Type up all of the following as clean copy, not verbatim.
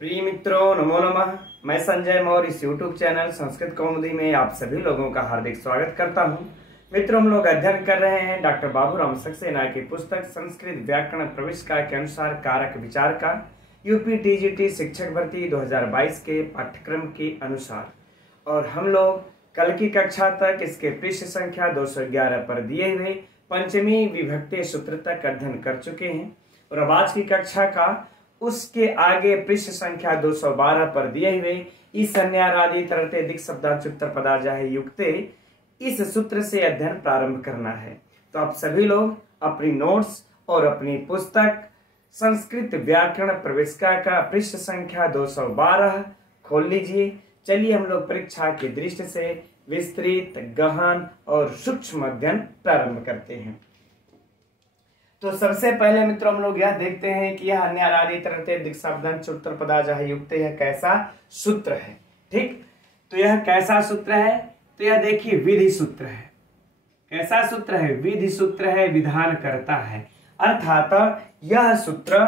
प्रिय मित्रों, नमो नमः। मैं संजय मौर्य इस YouTube चैनल संस्कृत कौमुदी में आप सभी लोगों का हार्दिक स्वागत करता हूं। मित्रों, हम लोग अध्ययन कर रहे हैं डॉक्टर बाबूराम सक्सेना की पुस्तक संस्कृत व्याकरण प्रविष्टिका के अनुसार कारक विचार का यूपी टीजीटी शिक्षक भर्ती 2022 के पाठ्यक्रम के अनुसार। और हम लोग कल की कक्षा तक इसके पृष्ठ संख्या 211 पर दिए हुए पंचमी विभक्ति सूत्र तक अध्ययन कर चुके हैं और अब आज की कक्षा का उसके आगे पृष्ठ संख्या 212 पर दिए हुए इस अन्यारादि तरते दिक् शब्दाचुत्तर पदाजाहे युक्ते इस सूत्र से अध्ययन प्रारंभ करना है। तो आप सभी लोग अपनी नोट्स और अपनी पुस्तक संस्कृत व्याकरण प्रविष्टिका का पृष्ठ संख्या 212 खोल लीजिए। चलिए हम लोग परीक्षा की दृष्टि से विस्तृत, गहन और सूक्ष्म अध्ययन प्रारंभ करते हैं। तो सबसे पहले मित्रों हम लोग यह देखते हैं कि यह अन्यारादि तरते दिक् शब्दाचुत्तर पदाजाहे युक्त यह कैसा सूत्र है। ठीक, तो यह कैसा सूत्र है? तो यह देखिए विधि सूत्र है। कैसा सूत्र है? विधि सूत्र है, विधान करता है। अर्थात यह सूत्र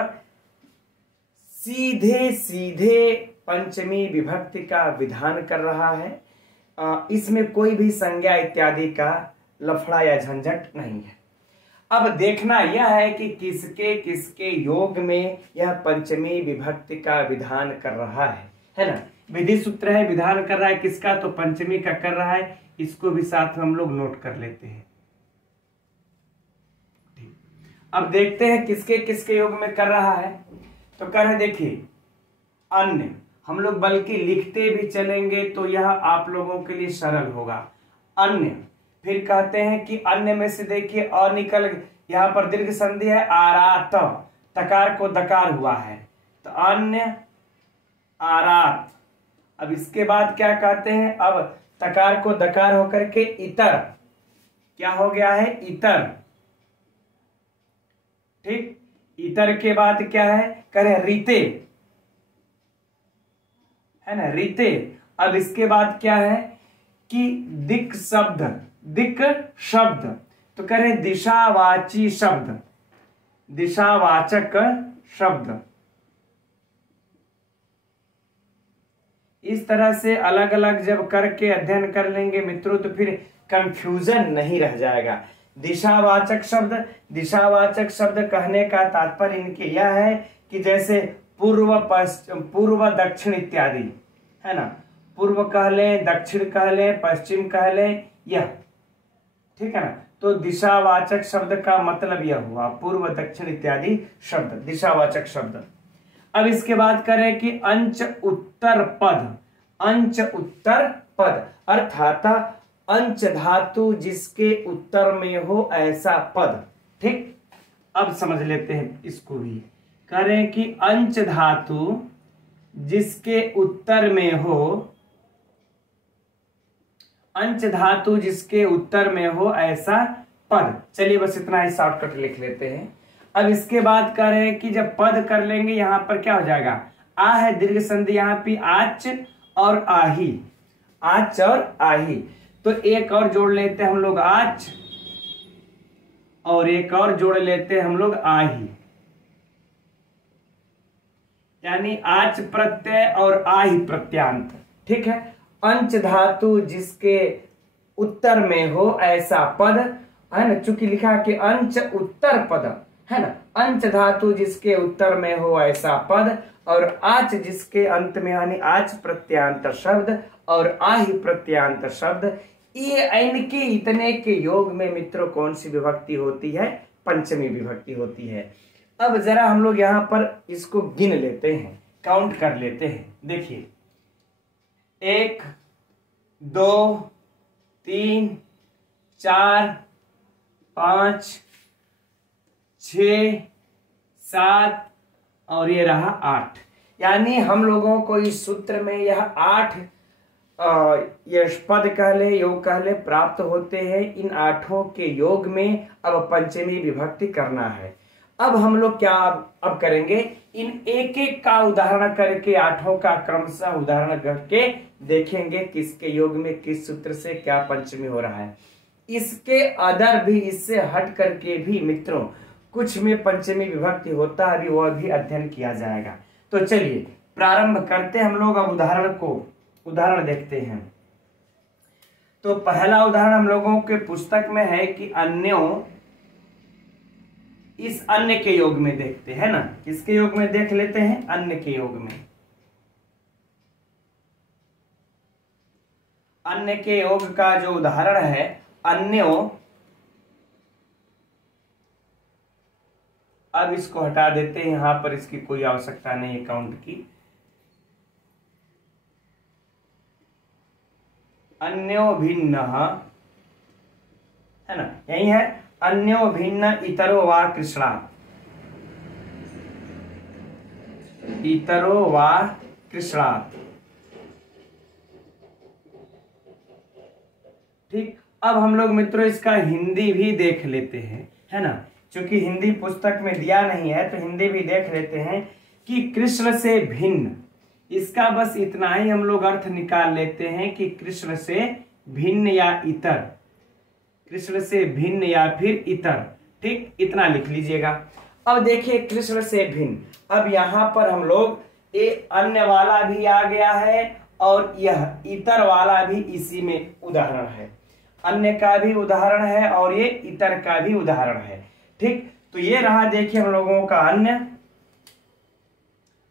सीधे सीधे पंचमी विभक्ति का विधान कर रहा है। इसमें कोई भी संज्ञा इत्यादि का लफड़ा या झंझट नहीं है। अब देखना यह है कि किसके किसके योग में यह पंचमी विभक्ति का विधान कर रहा है ना। विधि सूत्र है, विधान कर रहा है किसका? तो पंचमी का कर रहा है। इसको भी साथ में हम लोग नोट कर लेते हैं। अब देखते हैं किसके किसके योग में कर रहा है। तो कर है, देखिए अन्य। हम लोग बल्कि लिखते भी चलेंगे तो यह आप लोगों के लिए सरल होगा। अन्य, फिर कहते हैं कि अन्य में से देखिए अ निकल, यहां पर दीर्घ संधि है, आरात, तकार को दकार हुआ है तो अन्य आरात। अब इसके बाद क्या कहते हैं? अब तकार को दकार होकर के इतर क्या हो गया है? इतर। ठीक, इतर के बाद क्या है? करें रीते, है ना, रीते। अब इसके बाद क्या है कि दिक् शब्द, दिक् शब्द, तो करें दिशावाची शब्द, दिशावाचक शब्द। इस तरह से अलग अलग जब करके अध्ययन कर लेंगे मित्रों तो फिर कंफ्यूजन नहीं रह जाएगा। दिशावाचक शब्द, दिशावाचक शब्द कहने का तात्पर्य इनके यह है कि जैसे पूर्व, पश्चिम, पूर्व, दक्षिण इत्यादि, है ना। पूर्व कह लें, दक्षिण कह लें, पश्चिम कह लें, यह ठीक है ना। तो दिशावाचक शब्द का मतलब यह हुआ पूर्व, दक्षिण इत्यादि शब्द दिशावाचक शब्द। अब इसके बाद करें कि अंच उत्तर पद, अंच उत्तर पद अर्थात अंच धातु जिसके उत्तर में हो ऐसा पद। ठीक, अब समझ लेते हैं इसको भी। करें कि अंच धातु जिसके उत्तर में हो, अंच धातु जिसके उत्तर में हो ऐसा पद। चलिए बस इतना ही शॉर्टकट लिख लेते हैं। अब इसके बाद कह रहे हैं कि जब पद कर लेंगे यहां पर क्या हो जाएगा? आ है दीर्घ संधि, यहां पे आच और आही, आच और आही। तो एक और जोड़ लेते हैं हम लोग आच और एक और जोड़ लेते हैं हम लोग आही, यानी आच प्रत्यय और आही प्रत्यांत। ठीक है, अंच धातु जिसके उत्तर में हो ऐसा पद, है ना। चूंकि लिखा कि अंच उत्तर पद, है ना। अंच धातु जिसके उत्तर में हो ऐसा पद और आच जिसके अंत में, यानी आच प्रत्यांत शब्द और आही प्रत्यांत शब्द, ये इनके इतने के योग में मित्रों कौन सी विभक्ति होती है? पंचमी विभक्ति होती है। अब जरा हम लोग यहां पर इसको गिन लेते हैं, काउंट कर लेते हैं। देखिए 1 2 3 4 5 6 7 और ये रहा 8। यानी हम लोगों को इस सूत्र में यह 8 यश पद कह ले, योग कह ले, प्राप्त होते हैं। इन 8 के योग में अब पंचमी विभक्ति करना है। अब हम लोग क्या अब करेंगे? इन एक एक का उदाहरण करके 8 का क्रमशः उदाहरण करके देखेंगे किसके योग में किस सूत्र से क्या पंचमी हो रहा है। इसके अदर भी, इससे हट करके भी मित्रों कुछ में पंचमी विभक्ति होता है, अभी वह भी अध्ययन किया जाएगा। तो चलिए प्रारंभ करते हम लोग अब उदाहरण देखते हैं। तो पहला उदाहरण हम लोगों के पुस्तक में है कि अन्यों, इस अन्य के योग में देखते हैं ना, किसके योग में देख लेते हैं, अन्य के योग में। अन्य के योग का जो उदाहरण है अन्यों, अब इसको हटा देते हैं, यहां पर इसकी कोई आवश्यकता नहीं है काउंट की। अन्यो भिन्न है ना, यही है, अन्यो भिन्न इतरो वा कृष्णात्, इतरो वा कृष्णात्। ठीक, अब हम लोग मित्रों इसका हिंदी भी देख लेते हैं, है ना, क्योंकि हिंदी पुस्तक में दिया नहीं है तो हिंदी भी देख लेते हैं कि कृष्ण से भिन्न, इसका बस इतना ही हम लोग अर्थ निकाल लेते हैं कि कृष्ण से भिन्न या इतर, कृष्ण से भिन्न या फिर इतर। ठीक, इतना लिख लीजिएगा। अब देखिए कृष्ण से भिन्न, अब यहां पर हम लोग ये अन्य वाला भी आ गया है और यह इतर वाला भी इसी में उदाहरण है, अन्य का भी उदाहरण है और ये इतर का भी उदाहरण है। ठीक, तो ये रहा देखिए हम लोगों का अन्य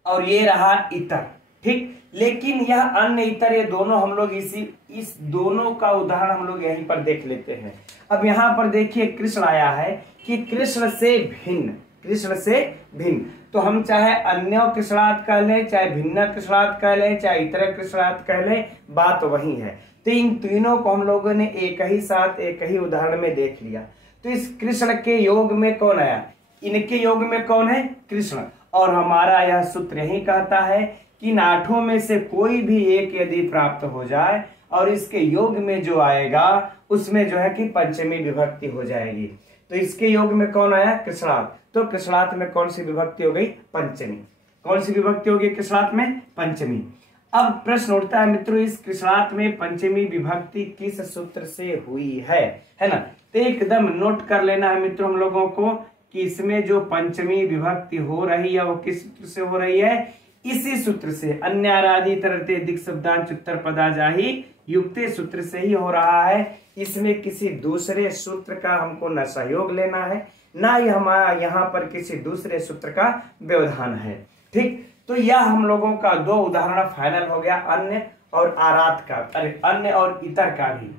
और ये रहा इतर। ठीक, लेकिन यह अन्य इतर ये दोनों हम लोग इस दोनों का उदाहरण हम लोग यहीं पर देख लेते हैं। अब यहां पर देखिए कृष्ण आया है कि कृष्ण से भिन्न, कृष्ण से भिन्न, तो हम चाहे अन्य कृष्णात् कह लें, चाहे भिन्न कृष्णात् कह लें, चाहे इतर कृष्णात् कह लें, बात वही है। तो इन तीनों को हम लोगों ने एक ही साथ एक ही उदाहरण में देख लिया। तो इस कृष्ण के योग में कौन आया, इनके योग में कौन है, कृष्ण। और हमारा यह सूत्र यही कहता है कि इन आठों में से कोई भी एक यदि प्राप्त हो जाए और इसके योग में जो आएगा उसमें जो है कि पंचमी विभक्ति हो जाएगी। तो इसके योग में कौन आया, कृष्णात्, तो कृष्णात् में कौन सी विभक्ति हो गई, पंचमी। कौन सी विभक्ति होगी कृष्णात् में, पंचमी। अब प्रश्न उठता है मित्रों, इस कृष्णात् में पंचमी विभक्ति किस सूत्र से हुई है ना, तो एकदम नोट कर लेना है मित्रों हम लोगों को कि इसमें जो पंचमी विभक्ति हो रही है वो किस सूत्र से हो रही है, इसी सूत्र से, अन्यारादि तरते दिक् शब्दांच उत्तर पदा जाहि युक्ते सूत्र से ही हो रहा है। इसमें किसी दूसरे सूत्र का हमको न सहयोग लेना है, ना ही हमारा यहाँ पर किसी दूसरे सूत्र का व्यवधान है। ठीक, तो यह हम लोगों का दो उदाहरण फाइनल हो गया, अन्य और आरात का, अरे अन्य और इतर का भी।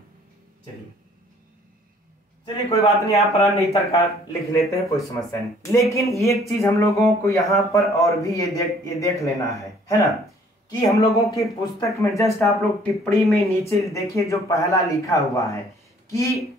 चलिए कोई बात नहीं, यहाँ पर अन्य इतर का लिख लेते हैं, कोई समस्या नहीं। लेकिन एक चीज हम लोगों को यहाँ पर और भी ये देख लेना है ना, कि हम लोगों की पुस्तक में जस्ट आप लोग टिप्पणी में नीचे देखिए जो पहला लिखा हुआ है कि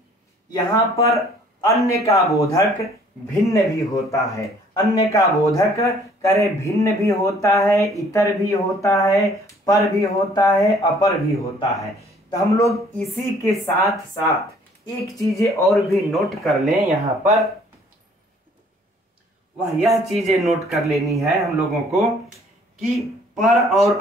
यहाँ पर अन्य का बोधक भिन्न भी होता है, अन्य का बोधक करे भिन्न भी होता है, इतर भी होता है, पर भी होता है, अपर भी होता है। तो हम लोग इसी के साथ साथ एक चीजें और भी नोट कर लें यहाँ पर, वह यह चीजें नोट कर लेनी है हम लोगों को कि पर और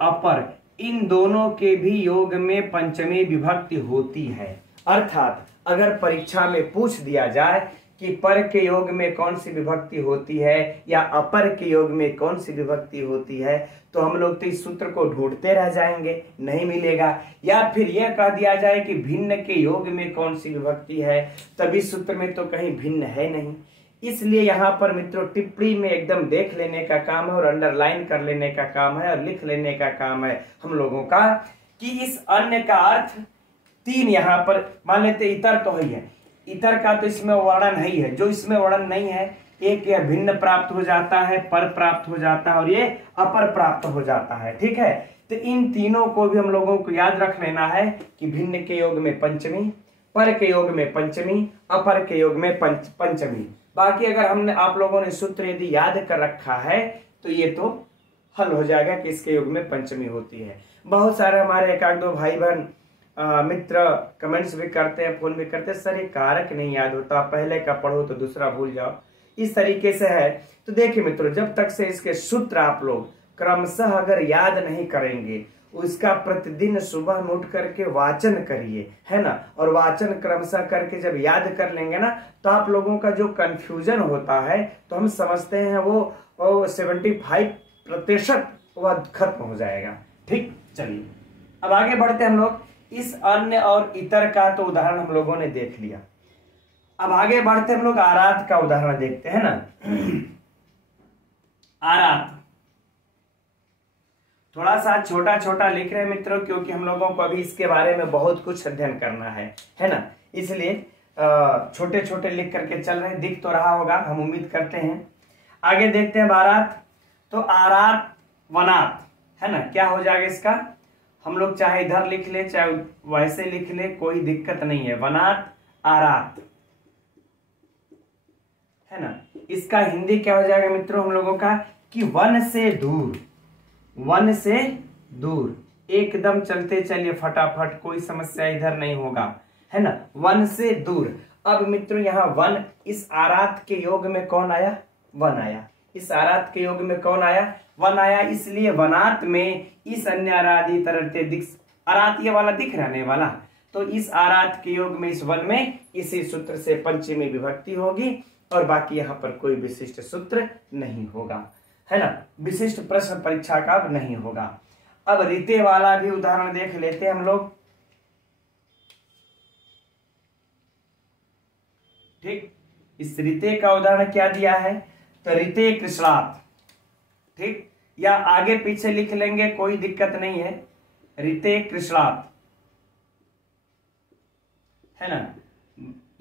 अपर इन दोनों के भी योग में पंचमी विभक्ति होती है। अर्थात अगर परीक्षा में पूछ दिया जाए कि पर के योग में कौन सी विभक्ति होती है या अपर के योग में कौन सी विभक्ति होती है, तो हम लोग तो इस सूत्र को ढूंढते रह जाएंगे, नहीं मिलेगा। या फिर यह कह दिया जाए कि भिन्न के योग में कौन सी विभक्ति है, तभी सूत्र में तो कहीं भिन्न है नहीं। इसलिए यहाँ पर मित्रों टिप्पणी में एकदम देख लेने का काम है और अंडरलाइन कर लेने का काम है और लिख लेने का काम है हम लोगों का कि इस अन्य का अर्थ तीन, यहाँ पर मान लेते इतर तो ही है, इतर का तो इसमें वर्णन है ही है, जो इसमें वर्णन नहीं है, एक यह भिन्न प्राप्त हो जाता है, पर प्राप्त हो जाता है और ये अपर प्राप्त हो जाता है। ठीक है, तो इन तीनों को भी हम लोगों को याद रख लेना है कि भिन्न के योग में पंचमी, पर के योग में पंचमी, अपर के योग में पंचमी। बाकी अगर हमने आप लोगों ने सूत्र यदि याद कर रखा है तो ये तो हल हो जाएगा कि इसके योग में पंचमी होती है। बहुत सारे हमारे एक दो भाई बहन मित्र कमेंट्स भी करते हैं, फोन भी करते हैं, सर ये कारक नहीं याद होता, पहले का पढ़ो तो दूसरा भूल जाओ, इस तरीके से है। तो देखिए मित्रों, जब तक से इसके सूत्र आप लोग क्रमशः अगर याद नहीं करेंगे, उसका प्रतिदिन सुबह में उठ करके वाचन करिए, है ना। और वाचन क्रमशः करके जब याद कर लेंगे ना, तो आप लोगों का जो कंफ्यूजन होता है, तो हम समझते हैं वो 75% वह खत्म हो जाएगा। ठीक, चलिए अब आगे बढ़ते हैं हम लोग। इस अन्य और इतर का तो उदाहरण हम लोगों ने देख लिया। अब आगे बढ़ते हम लोग आरात का उदाहरण देखते हैं ना। आरात थोड़ा सा छोटा छोटा लिख रहे हैं मित्रों, क्योंकि हम लोगों को अभी इसके बारे में बहुत कुछ अध्ययन करना है ना, इसलिए छोटे छोटे लिख करके चल रहे हैं। दिख तो रहा होगा, हम उम्मीद करते हैं। आगे देखते हैं आरात। तो आरात वनात, है ना, क्या हो जाएगा इसका? हम लोग चाहे इधर लिख ले चाहे वैसे लिख ले, कोई दिक्कत नहीं है। वनात आरात, है ना। इसका हिंदी क्या हो जाएगा मित्रों हम लोगों का? कि वन से दूर, वन से दूर। एकदम चलते चलिए फटाफट, कोई समस्या इधर नहीं होगा, है ना। वन से दूर। अब मित्रों यहाँ वन, इस आरात के योग में कौन आया? वन आया। इस आरात के योग में कौन आया? वन आया। इसलिए वनात में इस अन्य आराधी तरते दिख, आरात ये वाला दिख रहने वाला, तो इस आरात के योग में इस वन में इसी सूत्र से पंचमी विभक्ति होगी, और बाकी यहाँ पर कोई विशिष्ट सूत्र नहीं होगा, है ना। विशिष्ट प्रश्न परीक्षा का अब नहीं होगा। अब रीते वाला भी उदाहरण देख लेते हैं हम लोग। ठीक, इस रीते का उदाहरण क्या दिया है? तो रीते कृष्णात, ठीक, या आगे पीछे लिख लेंगे, कोई दिक्कत नहीं है। रीते कृष्णात, है ना।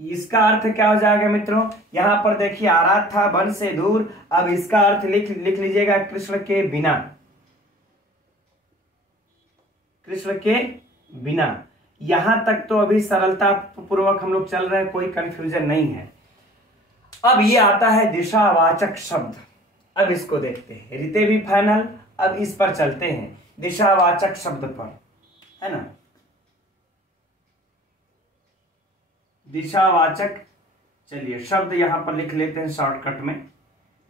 इसका अर्थ क्या हो जाएगा मित्रों? यहां पर देखिए आरात था वन से दूर, अब इसका अर्थ लिख लीजिएगा कृष्ण के बिना, कृष्ण के बिना। यहां तक तो अभी सरलता पूर्वक हम लोग चल रहे हैं, कोई कंफ्यूजन नहीं है। अब ये आता है दिशावाचक शब्द। अब इसको देखते हैं। रीते भी फाइनल, अब इस पर चलते हैं दिशावाचक शब्द पर, है ना। दिशावाचक, चलिए शब्द यहां पर लिख लेते हैं शॉर्टकट में,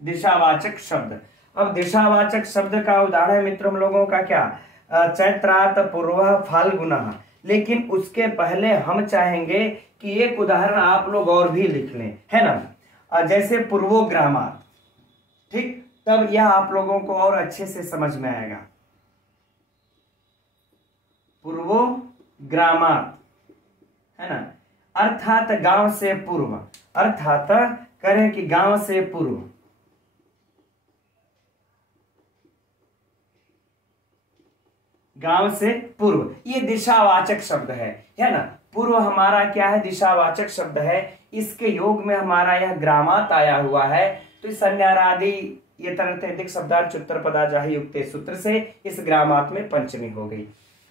दिशावाचक शब्द। अब दिशावाचक शब्द का उदाहरण है मित्रों हम लोगों का क्या? चैत्रात पूर्व फाल्गुनः। लेकिन उसके पहले हम चाहेंगे कि एक उदाहरण आप लोग और भी लिख लें, है ना। जैसे पूर्वोग्रामात, ठीक, तब यह आप लोगों को और अच्छे से समझ में आएगा। पूर्वोग्रामात, है ना। अर्थात गांव से पूर्व, अर्थात करें कि गांव से पूर्व, गांव से पूर्व, ये दिशावाचक शब्द है ना। पूर्व हमारा क्या है? दिशावाचक शब्द है। इसके योग में हमारा यह ग्रामात आया हुआ है, तो इस अन्यारादि ये तरह शब्दार्थ उत्तर पदाजाही युक्ते सूत्र से इस ग्रामात में पंचमी हो गई।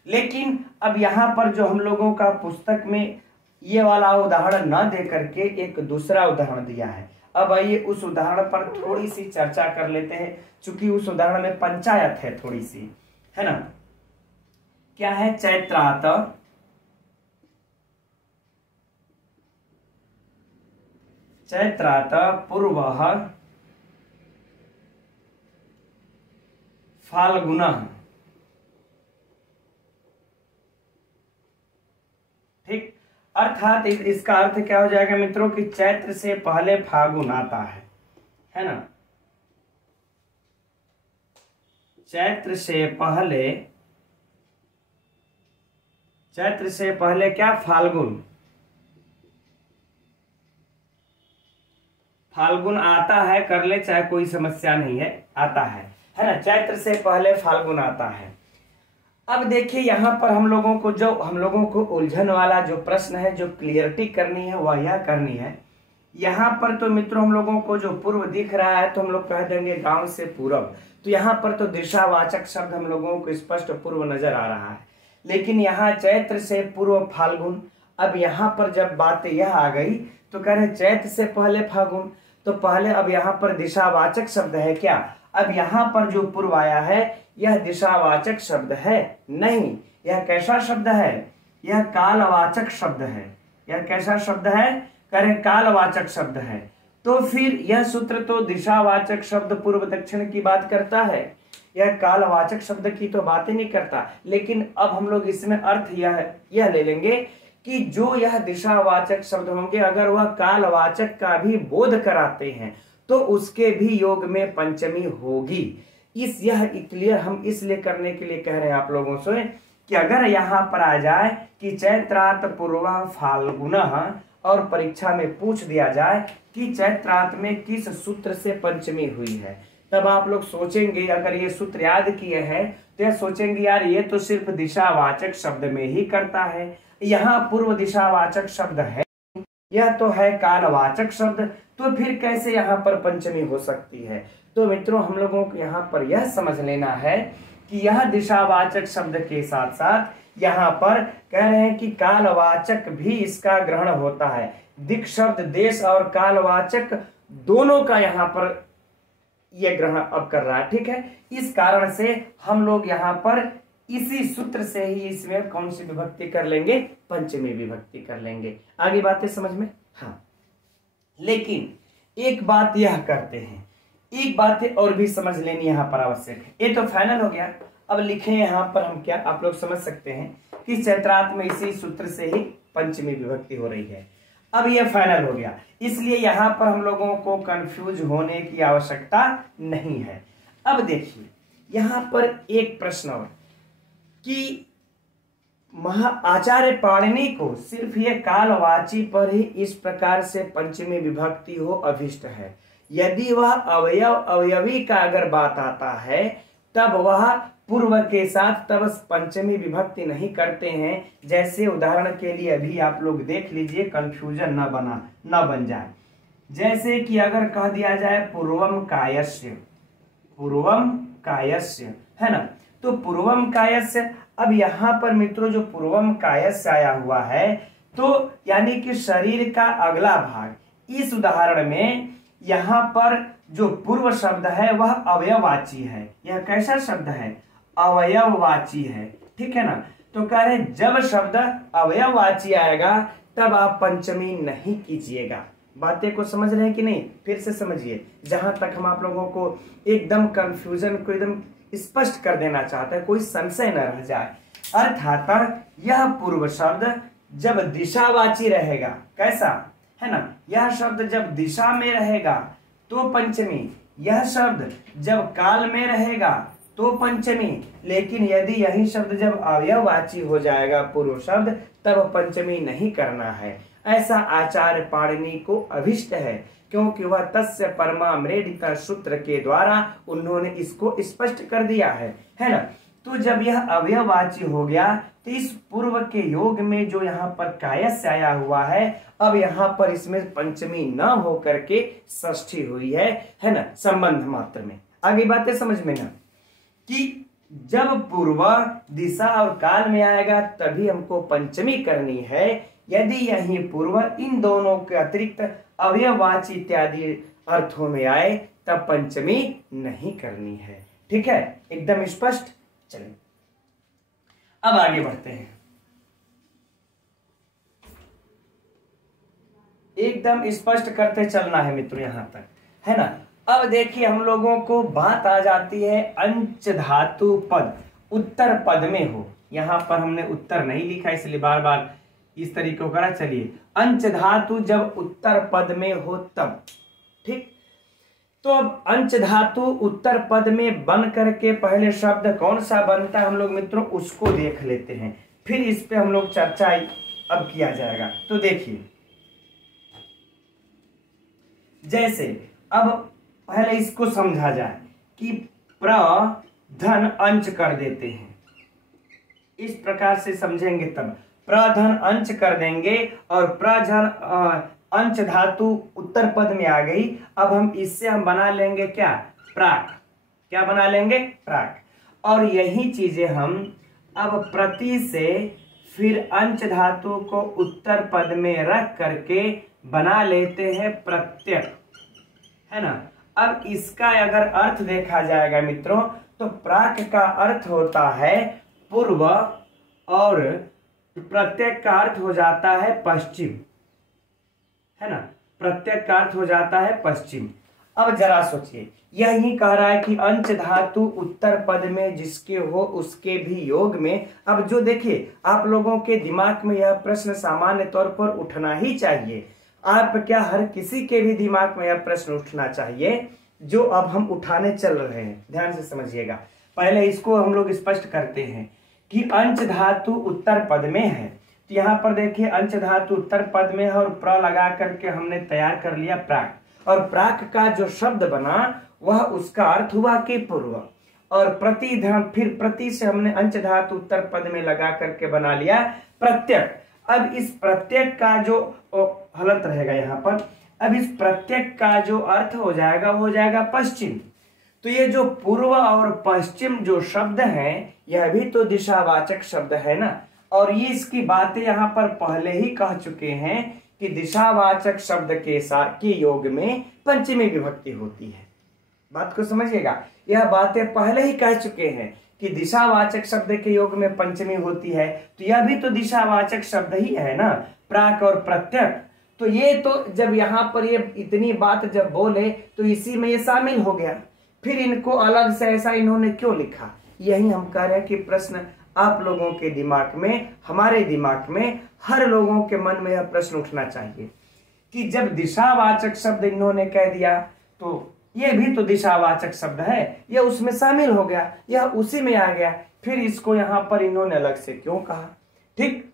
लेकिन अब यहाँ पर जो हम लोगों का पुस्तक में ये वाला उदाहरण न दे करके एक दूसरा उदाहरण दिया है। अब आइए उस उदाहरण पर थोड़ी सी चर्चा कर लेते हैं, चूंकि उस उदाहरण में पंचायत है थोड़ी सी, है ना। क्या है? चैत्रात, चैत्रात पूर्वः फाल्गुनः, ठीक। अर्थात इसका अर्थ क्या हो जाएगा मित्रों कि चैत्र से पहले फागुन आता है ना। चैत्र से पहले क्या? फाल्गुन, फाल्गुन आता है, कर ले चाहे कोई समस्या नहीं है, आता है ना। चैत्र से पहले फाल्गुन आता है। अब देखिए यहाँ पर हम लोगों को उलझन वाला जो प्रश्न है, जो क्लियरिटी करनी है वह यह करनी है। यहाँ पर तो मित्रों हम लोगों को जो पूर्व दिख रहा है तो हम लोग कह देंगे गांव से पूर्व, तो यहाँ पर तो दिशावाचक शब्द हम लोगों को स्पष्ट पूर्व नजर आ रहा है। लेकिन यहाँ चैत्र से पूर्व फाल्गुन, अब यहाँ पर जब बात यह आ गई तो कह रहे चैत्र से पहले फाल्गुन, तो पहले अब यहाँ पर दिशावाचक शब्द है क्या? अब यहाँ पर जो पूर्व आया है यह दिशावाचक शब्द है नहीं, यह कैसा शब्द है? यह कालवाचक शब्द है। यह कैसा शब्द है? करें कालवाचक शब्द है। तो फिर यह सूत्र तो दिशावाचक शब्द पूर्व दक्षिण की बात करता है, यह कालवाचक शब्द की तो बात ही नहीं करता, लेकिन अब हम लोग इसमें अर्थ यह ले लेंगे कि जो यह दिशावाचक शब्द होंगे अगर वह कालवाचक का भी बोध कराते हैं तो उसके भी योग में पंचमी होगी। यह क्लियर हम इसलिए करने के लिए कह रहे हैं आप लोगों से कि अगर यहाँ पर आ जाए कि चैत्रात पूर्व फाल्गुनः और परीक्षा में पूछ दिया जाए कि चैत्रात में किस सूत्र से पंचमी हुई है, तब आप लोग सोचेंगे, अगर ये सूत्र याद किए हैं तो यह सोचेंगे यार ये तो सिर्फ दिशावाचक शब्द में ही करता है, यहाँ पूर्व दिशावाचक शब्द है, यह तो है कालवाचक शब्द, तो फिर कैसे यहाँ पर पंचमी हो सकती है। तो मित्रों हम लोगों को यहाँ पर यह समझ लेना है कि यह दिशावाचक शब्द के साथ साथ यहाँ पर कह रहे हैं कि कालवाचक भी इसका ग्रहण होता है। दिक् शब्द देश और कालवाचक दोनों का यहाँ पर यह ग्रहण अब कर रहा है, ठीक है। इस कारण से हम लोग यहाँ पर इसी सूत्र से ही इसमें कौन सी विभक्ति कर लेंगे, पंचमी विभक्ति कर लेंगे। आगे बातें समझ में, हाँ। लेकिन एक बात यह करते हैं, एक बात और भी समझ लेनी यहाँ पर आवश्यक है। ये तो फाइनल हो गया, अब लिखे यहाँ पर हम क्या, आप लोग समझ सकते हैं कि चैत्रात में इसी सूत्र से ही पंचमी विभक्ति हो रही है। अब यह फाइनल हो गया, इसलिए यहाँ पर हम लोगों को कंफ्यूज होने की आवश्यकता नहीं है। अब देखिए यहाँ पर एक प्रश्न और कि आचार्य पाणिनि को सिर्फ ये कालवाची पर ही इस प्रकार से पंचमी विभक्ति हो अभिष्ट है। यदि वह अवयव अवयवी का अगर बात आता है तब वह पूर्व के साथ तब पंचमी विभक्ति नहीं करते हैं। जैसे उदाहरण के लिए अभी आप लोग देख लीजिए, कंफ्यूजन न बन जाए। जैसे कि अगर कह दिया जाए पूर्वम कायस्य, पूर्वम कायस्य, है ना, तो पूर्वम कायस्य, अब यहाँ पर मित्रों जो पूर्वम कायस्य आया हुआ है तो यानी कि शरीर का अगला भाग। इस उदाहरण में यहाँ पर जो पूर्व शब्द है वह अवयववाची है। यह कैसा शब्द है, अवयववाची है, ठीक है ना। तो कह रहे जब शब्द अवयववाची आएगा तब आप पंचमी नहीं कीजिएगा। बातें को समझ रहे हैं कि नहीं, फिर से समझिए, जहां तक हम आप लोगों को एकदम कंफ्यूजन को एकदम स्पष्ट कर देना चाहते हैं, कोई संशय न रह जाए। अर्थात यह पूर्व शब्द जब दिशावाची रहेगा, कैसा है ना, यह शब्द जब दिशा में रहेगा तो पंचमी, यह शब्द जब काल में रहेगा तो पंचमी, लेकिन यदि यही शब्द जब अवयववाची हो जाएगा पूर्व शब्द तब पंचमी नहीं करना है। ऐसा आचार्य पाणिनि को अभिष्ट है, क्योंकि वह तस्य परमामृत सूत्र के द्वारा उन्होंने इसको स्पष्ट कर दिया है ना। तो जब यह अवयववाची हो गया तो इस पूर्व के योग में जो यहाँ पर कायस्य आया हुआ है, अब यहाँ पर इसमें पंचमी न हो करके षष्ठी हुई है ना, संबंध मात्र में। आगे बातें समझ में ना, कि जब पूर्व दिशा और काल में आएगा तभी हमको पंचमी करनी है। यदि यही पूर्व इन दोनों के अतिरिक्त अवयववाची इत्यादि अर्थों में आए तब पंचमी नहीं करनी है। ठीक है, एकदम स्पष्ट। चलिए अब आगे बढ़ते हैं। एकदम स्पष्ट करते चलना है मित्रों यहां तक, है ना। अब देखिए हम लोगों को बात आ जाती है अंच धातु पद उत्तर पद में हो। यहां पर हमने उत्तर नहीं लिखा इसलिए बार बार इस तरीके को करा। चलिए, अंच धातु जब उत्तर पद में हो तब, ठीक। तो अब अंच धातु उत्तर पद में बन करके पहले शब्द कौन सा बनता है हम लोग मित्रों उसको देख लेते हैं, फिर इस पे हम लोग चर्चा अब किया जाएगा। तो देखिए, जैसे अब पहले इसको समझा जाए कि प्र धन अंच कर देते हैं, इस प्रकार से समझेंगे तब प्रधन अंच कर देंगे और प्रधन अंच धातु उत्तर पद में आ गई। अब हम इससे हम बना लेंगे क्या, प्राक। क्या बना लेंगे, प्राक। और यही चीजें हम अब प्रति से फिर अंच धातु को उत्तर पद में रख करके बना लेते हैं प्रत्यक, है ना। अब इसका अगर अर्थ देखा जाएगा मित्रों तो प्राक का अर्थ होता है पूर्व और प्रत्यक का अर्थ हो जाता है पश्चिम, है ना। प्रत्यक का अर्थ हो जाता है पश्चिम। अब जरा सोचिए, यही कह रहा है कि अंश धातु उत्तर पद में जिसके हो उसके भी योग में। अब जो देखिए, आप लोगों के दिमाग में यह प्रश्न सामान्य तौर पर उठना ही चाहिए। आप क्या, हर किसी के भी दिमाग में यह प्रश्न उठना चाहिए जो अब हम उठाने चल रहे हैं। ध्यान से समझिएगा, पहले इसको हम लोग स्पष्ट करते हैं कि अंश धातु उत्तर पद में है। तो यहाँ पर देखिए, अंश धातु उत्तर पद में है और प्र लगा करके हमने तैयार कर लिया प्राक, और प्राक का जो शब्द बना वह उसका अर्थ हुआ कि पूर्व, और प्रति फिर प्रति से हमने अंश धातु उत्तर पद में लगा करके बना लिया प्रत्यक। अब इस प्रत्यक का जो हलंत रहेगा यहाँ पर, अब इस प्रत्यक का जो अर्थ हो जाएगा वो हो जाएगा पश्चिम। तो ये जो पूर्व और पश्चिम जो शब्द हैं, यह भी तो दिशावाचक शब्द है ना। और ये इसकी बातें यहाँ पर पहले ही कह चुके हैं कि दिशावाचक शब्द के योग में पंचमी विभक्ति होती है। बात को समझिएगा, यह बातें पहले ही कह चुके हैं कि दिशावाचक शब्द के योग में पंचमी होती है। तो यह भी तो दिशावाचक शब्द ही है ना, प्राक और प्रत्यक। तो ये तो जब यहाँ पर ये इतनी बात जब बोले तो इसी में ये शामिल हो गया। फिर इनको अलग से ऐसा इन्होंने क्यों लिखा? यही हम कह रहे हैं कि प्रश्न आप लोगों के दिमाग में, हमारे दिमाग में, हर लोगों के मन में यह प्रश्न उठना चाहिए कि जब दिशावाचक शब्द इन्होंने कह दिया तो ये भी तो दिशावाचक शब्द है, यह उसमें शामिल हो गया, यह उसी में आ गया, फिर इसको यहां पर इन्होंने अलग से क्यों कहा? ठीक,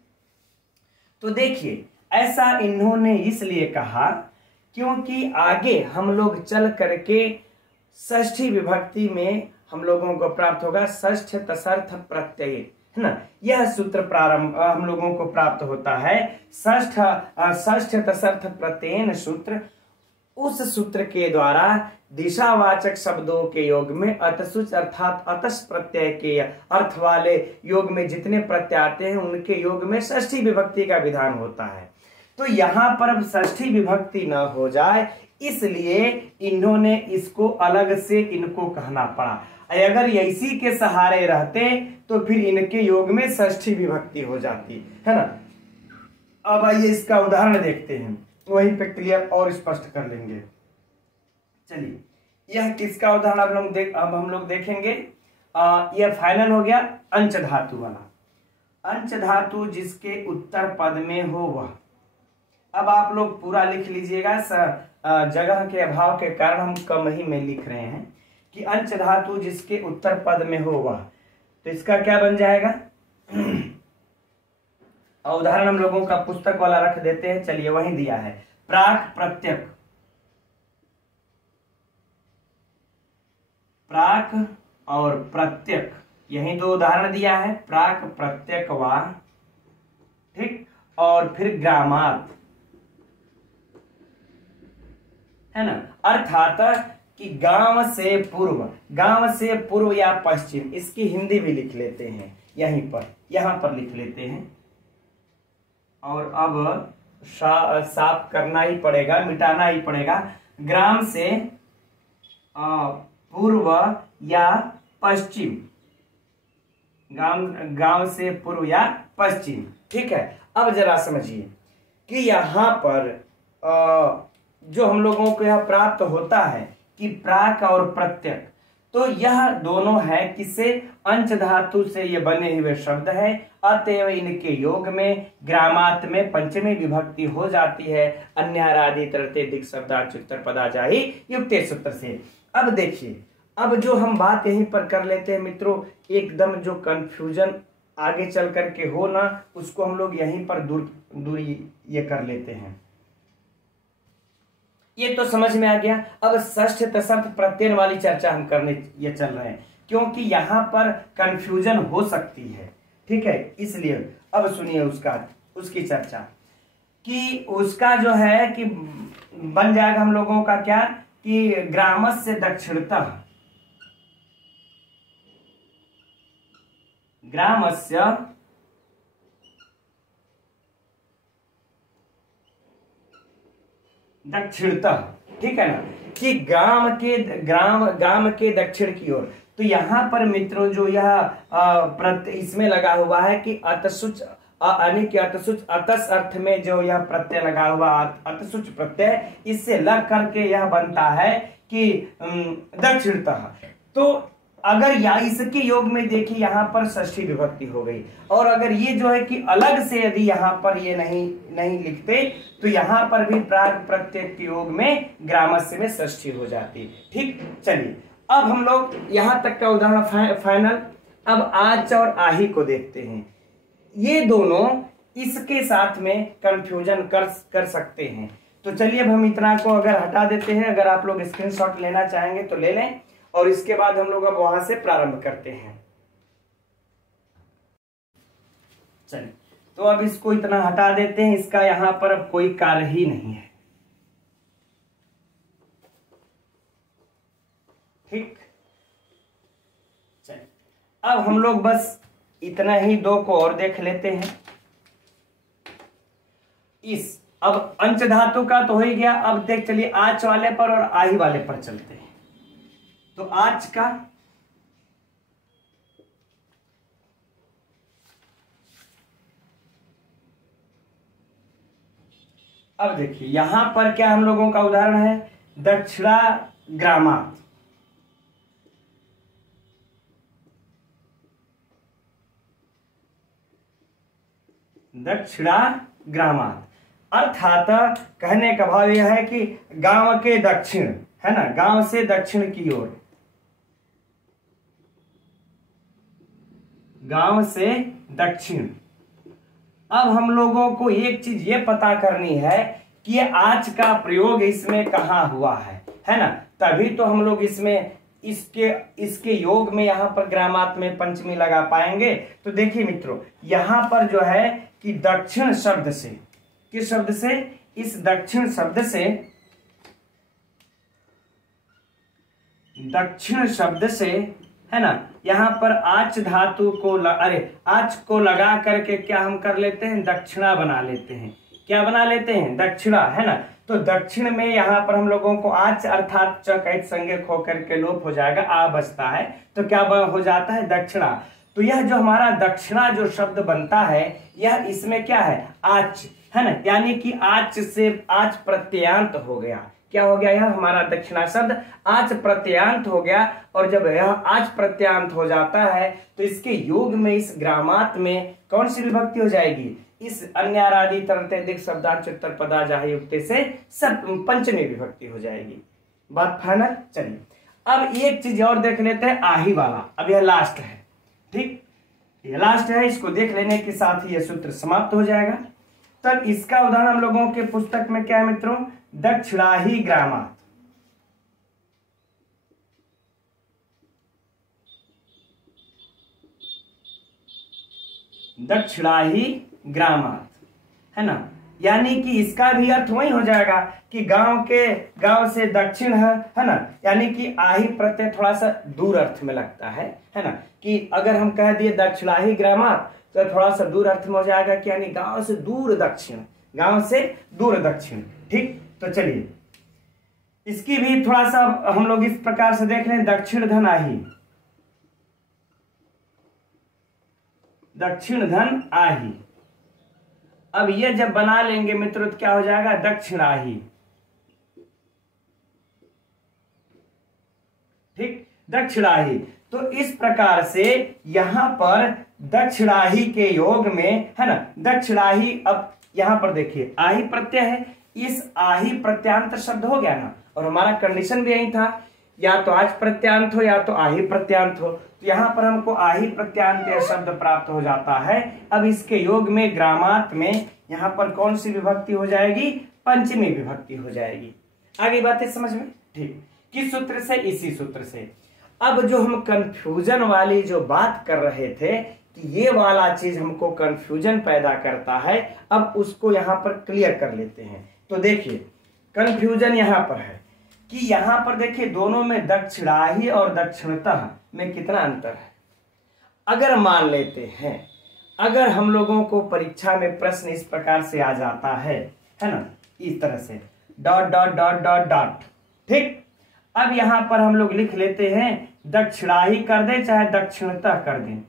तो देखिए, ऐसा इन्होंने इसलिए कहा क्योंकि आगे हम लोग चल करके षष्ठी विभक्ति में हम लोगों को प्राप्त होगा षष्ठ तसर्थ प्रत्यय, है ना। यह सूत्र प्रारंभ हम लोगों को प्राप्त होता है षष्ठ तसर्थ प्रत्ययन सूत्र। उस सूत्र के द्वारा दिशावाचक शब्दों के योग में अतसुच अर्थात अतस प्रत्यय के अर्थ वाले योग में जितने प्रत्यय आते हैं उनके योग में षष्ठी विभक्ति का विधान होता है। तो यहाँ पर अब षष्ठी विभक्ति न हो जाए इसलिए इन्होंने इसको अलग से इनको कहना पड़ा। अगर इसी के सहारे रहते तो फिर इनके योग में षष्ठी विभक्ति हो जाती, है ना। अब आइए इसका उदाहरण देखते हैं, वहीं पे क्लियर और स्पष्ट कर लेंगे। चलिए, यह किसका उदाहरण अब हम लोग देखेंगे। यह फाइनल हो गया अंश धातु वाला। अंश धातु जिसके उत्तर पद में हो वह। अब आप लोग पूरा लिख लीजिएगा, जगह के अभाव के कारण हम कम ही में लिख रहे हैं कि अंश धातु जिसके उत्तर पद में हो वह। तो इसका क्या बन जाएगा? उदाहरण हम लोगों का पुस्तक वाला रख देते हैं। चलिए, वहीं दिया है प्राक प्रत्यक। प्राक और प्रत्यक, यही दो उदाहरण दिया है, प्राक प्रत्यक वा, ठीक, और फिर ग्रामात, है ना। अर्थात कि गांव से पूर्व या पश्चिम, इसकी हिंदी भी लिख लेते हैं यहां पर लिख लेते हैं। और अब साफ करना ही पड़ेगा, मिटाना ही पड़ेगा। ग्राम से पूर्व या पश्चिम, गांव से पूर्व या पश्चिम, ठीक है। अब जरा समझिए कि यहाँ पर जो हम लोगों को यह प्राप्त होता है कि प्राक और प्रत्यक, तो यह दोनों है किससे? अंश धातु से ये बने हुए शब्द है। अतएव इनके योग में ग्रामात में पंचमी विभक्ति हो जाती है। अन्यारादि तरते दिक् शब्दाच्युत्तर पदाजाहि युक्ते सूत्र से। अब देखिए, अब जो हम बात यहीं पर कर लेते हैं मित्रों, एकदम जो कंफ्यूजन आगे चल करके हो ना, उसको हम लोग यहीं पर दूरी ये कर लेते हैं। ये तो समझ में आ गया। अब षष्ठ तसर्थ प्रत्यय वाली चर्चा हम करने ये चल रहे हैं क्योंकि यहाँ पर कंफ्यूजन हो सकती है, ठीक है। इसलिए अब सुनिए उसकी चर्चा कि उसका जो है कि बन जाएगा हम लोगों का क्या कि ग्रामस्य दक्षिणतः, ग्रामस्य दक्षिणतः, ठीक है ना, कि गांव के दक्षिण की ओर। तो यहाँ पर मित्रों जो यह इसमें लगा हुआ है कि अतसुच अतसुच अतस अर्थ में जो यह प्रत्यय लगा हुआ अतसुच प्रत्यय, इससे लग करके यह बनता है कि दक्षिणतः। तो अगर या इसके योग में देखिए यहाँ पर षष्ठी विभक्ति हो गई, और अगर ये जो है कि अलग से यदि यहाँ पर ये नहीं लिखते तो यहाँ पर भी प्राग प्रत्यय के योग में ग्रामस्य में षष्ठी हो जाती। ठीक, चलिए अब हम लोग यहाँ तक का उदाहरण फाइनल। अब आच और आही को देखते हैं। ये दोनों इसके साथ में कंफ्यूजन कर सकते हैं। तो चलिए अब हम इतना को अगर हटा देते हैं। अगर आप लोग स्क्रीनशॉट लेना चाहेंगे तो ले लें, और इसके बाद हम लोग अब वहां से प्रारंभ करते हैं। चलिए तो अब इसको इतना हटा देते हैं, इसका यहां पर अब कोई कार्य ही नहीं है। ठीक, चलिए अब हम लोग बस इतना ही दो को और देख लेते हैं। इस अब अंश धातु का तो हो ही गया। अब देख चलिए आच वाले पर और आही वाले पर चलते हैं। तो आज का अब देखिए यहां पर क्या हम लोगों का उदाहरण है, दक्षिणा ग्रामात। दक्षिणा ग्रामात अर्थात कहने का भाव यह है कि गांव के दक्षिण, है ना, गांव से दक्षिण की ओर, गांव से दक्षिण। अब हम लोगों को एक चीज ये पता करनी है कि ये आज का प्रयोग इसमें कहां हुआ है ना, तभी तो हम लोग इसमें इसके योग में यहां पर ग्रामात में पंचमी लगा पाएंगे। तो देखिए मित्रों यहां पर जो है कि दक्षिण शब्द से, किस शब्द से, इस दक्षिण शब्द से, दक्षिण शब्द से, है ना, यहां पर आच धातु को आच को लगा करके क्या हम कर लेते हैं, दक्षिणा बना लेते हैं। क्या बना लेते हैं, दक्षिणा, है ना। तो दक्षिण में यहां पर हम लोगों को आच अर्थात चक संज्ञक होकर के लोप हो जाएगा, आ बचता है, तो क्या हो जाता है, दक्षिणा। तो यह जो हमारा दक्षिणा जो शब्द बनता है यह इसमें क्या है, आच, है ना, यानी कि आच से आच प्रत्ययांत हो गया। क्या हो गया, यह हमारा दक्षिणा शब्द आच प्रत्ययांत हो गया। और जब यह आच प्रत्ययांत हो जाता है तो इसके योग में, इस ग्रामात में कौन सी विभक्ति हो जाएगी, इस अन्यारादि तरते शब्दार्थ उत्तर पदा जाहि युक्ते से सब पंचमी विभक्ति हो जाएगी। बात फाइनल। चलिए अब एक चीज और देख लेते हैं, आही वाला। अब यह लास्ट है, ठीक, ये लास्ट है, इसको देख लेने के साथ ही यह सूत्र समाप्त हो जाएगा। तब इसका उदाहरण हम लोगों के पुस्तक में क्या है मित्रों, दक्षिणाही ग्रामात। दक्षिणाही ग्रामात, है ना, यानी कि इसका भी अर्थ वही हो जाएगा कि गांव से दक्षिण है ना, यानी कि आही प्रत्यय थोड़ा सा दूर अर्थ में लगता है ना, कि अगर हम कह दिए दक्षिणाही ग्रामात तो थोड़ा सा दूर अर्थ में हो जाएगा कि यानी गांव से दूर दक्षिण, गांव से दूर दक्षिण। ठीक, तो चलिए इसकी भी थोड़ा सा हम लोग इस प्रकार से देख लें, दक्षिण धन आही, दक्षिण धन आही। अब ये जब बना लेंगे मित्रों तो क्या हो जाएगा, दक्षिणाही। ठीक, दक्षिणाही। तो इस प्रकार से यहां पर दक्षिणाही के योग में, है ना, दक्षिणाही। अब यहां पर देखिए आही प्रत्यय है, इस आही प्रत्यांत शब्द हो गया ना, और हमारा कंडीशन भी यही था, या तो आज प्रत्यांत हो या तो आही प्रत्यांत हो। तो यहां पर हमको आही प्रत्यांत शब्द प्राप्त हो जाता है। अब इसके योग में ग्रामात में यहां पर कौन सी विभक्ति हो जाएगी, पंचमी विभक्ति हो जाएगी। आगे बातें समझ में, ठीक, किस सूत्र से, इसी सूत्र से। अब जो हम कंफ्यूजन वाली जो बात कर रहे थे कि ये वाला चीज हमको कंफ्यूजन पैदा करता है, अब उसको यहां पर क्लियर कर लेते हैं। तो देखिए कंफ्यूजन यहां पर है कि यहां पर देखिए दोनों में दक्षिणाही और दक्षिणतः में कितना अंतर है। अगर मान लेते हैं, अगर हम लोगों को परीक्षा में प्रश्न इस प्रकार से आ जाता है ना, इस तरह से dot dot dot dot dot, ठीक। अब यहां पर हम लोग लिख लेते हैं दक्षिणाही कर दे चाहे दक्षिणतः कर दें,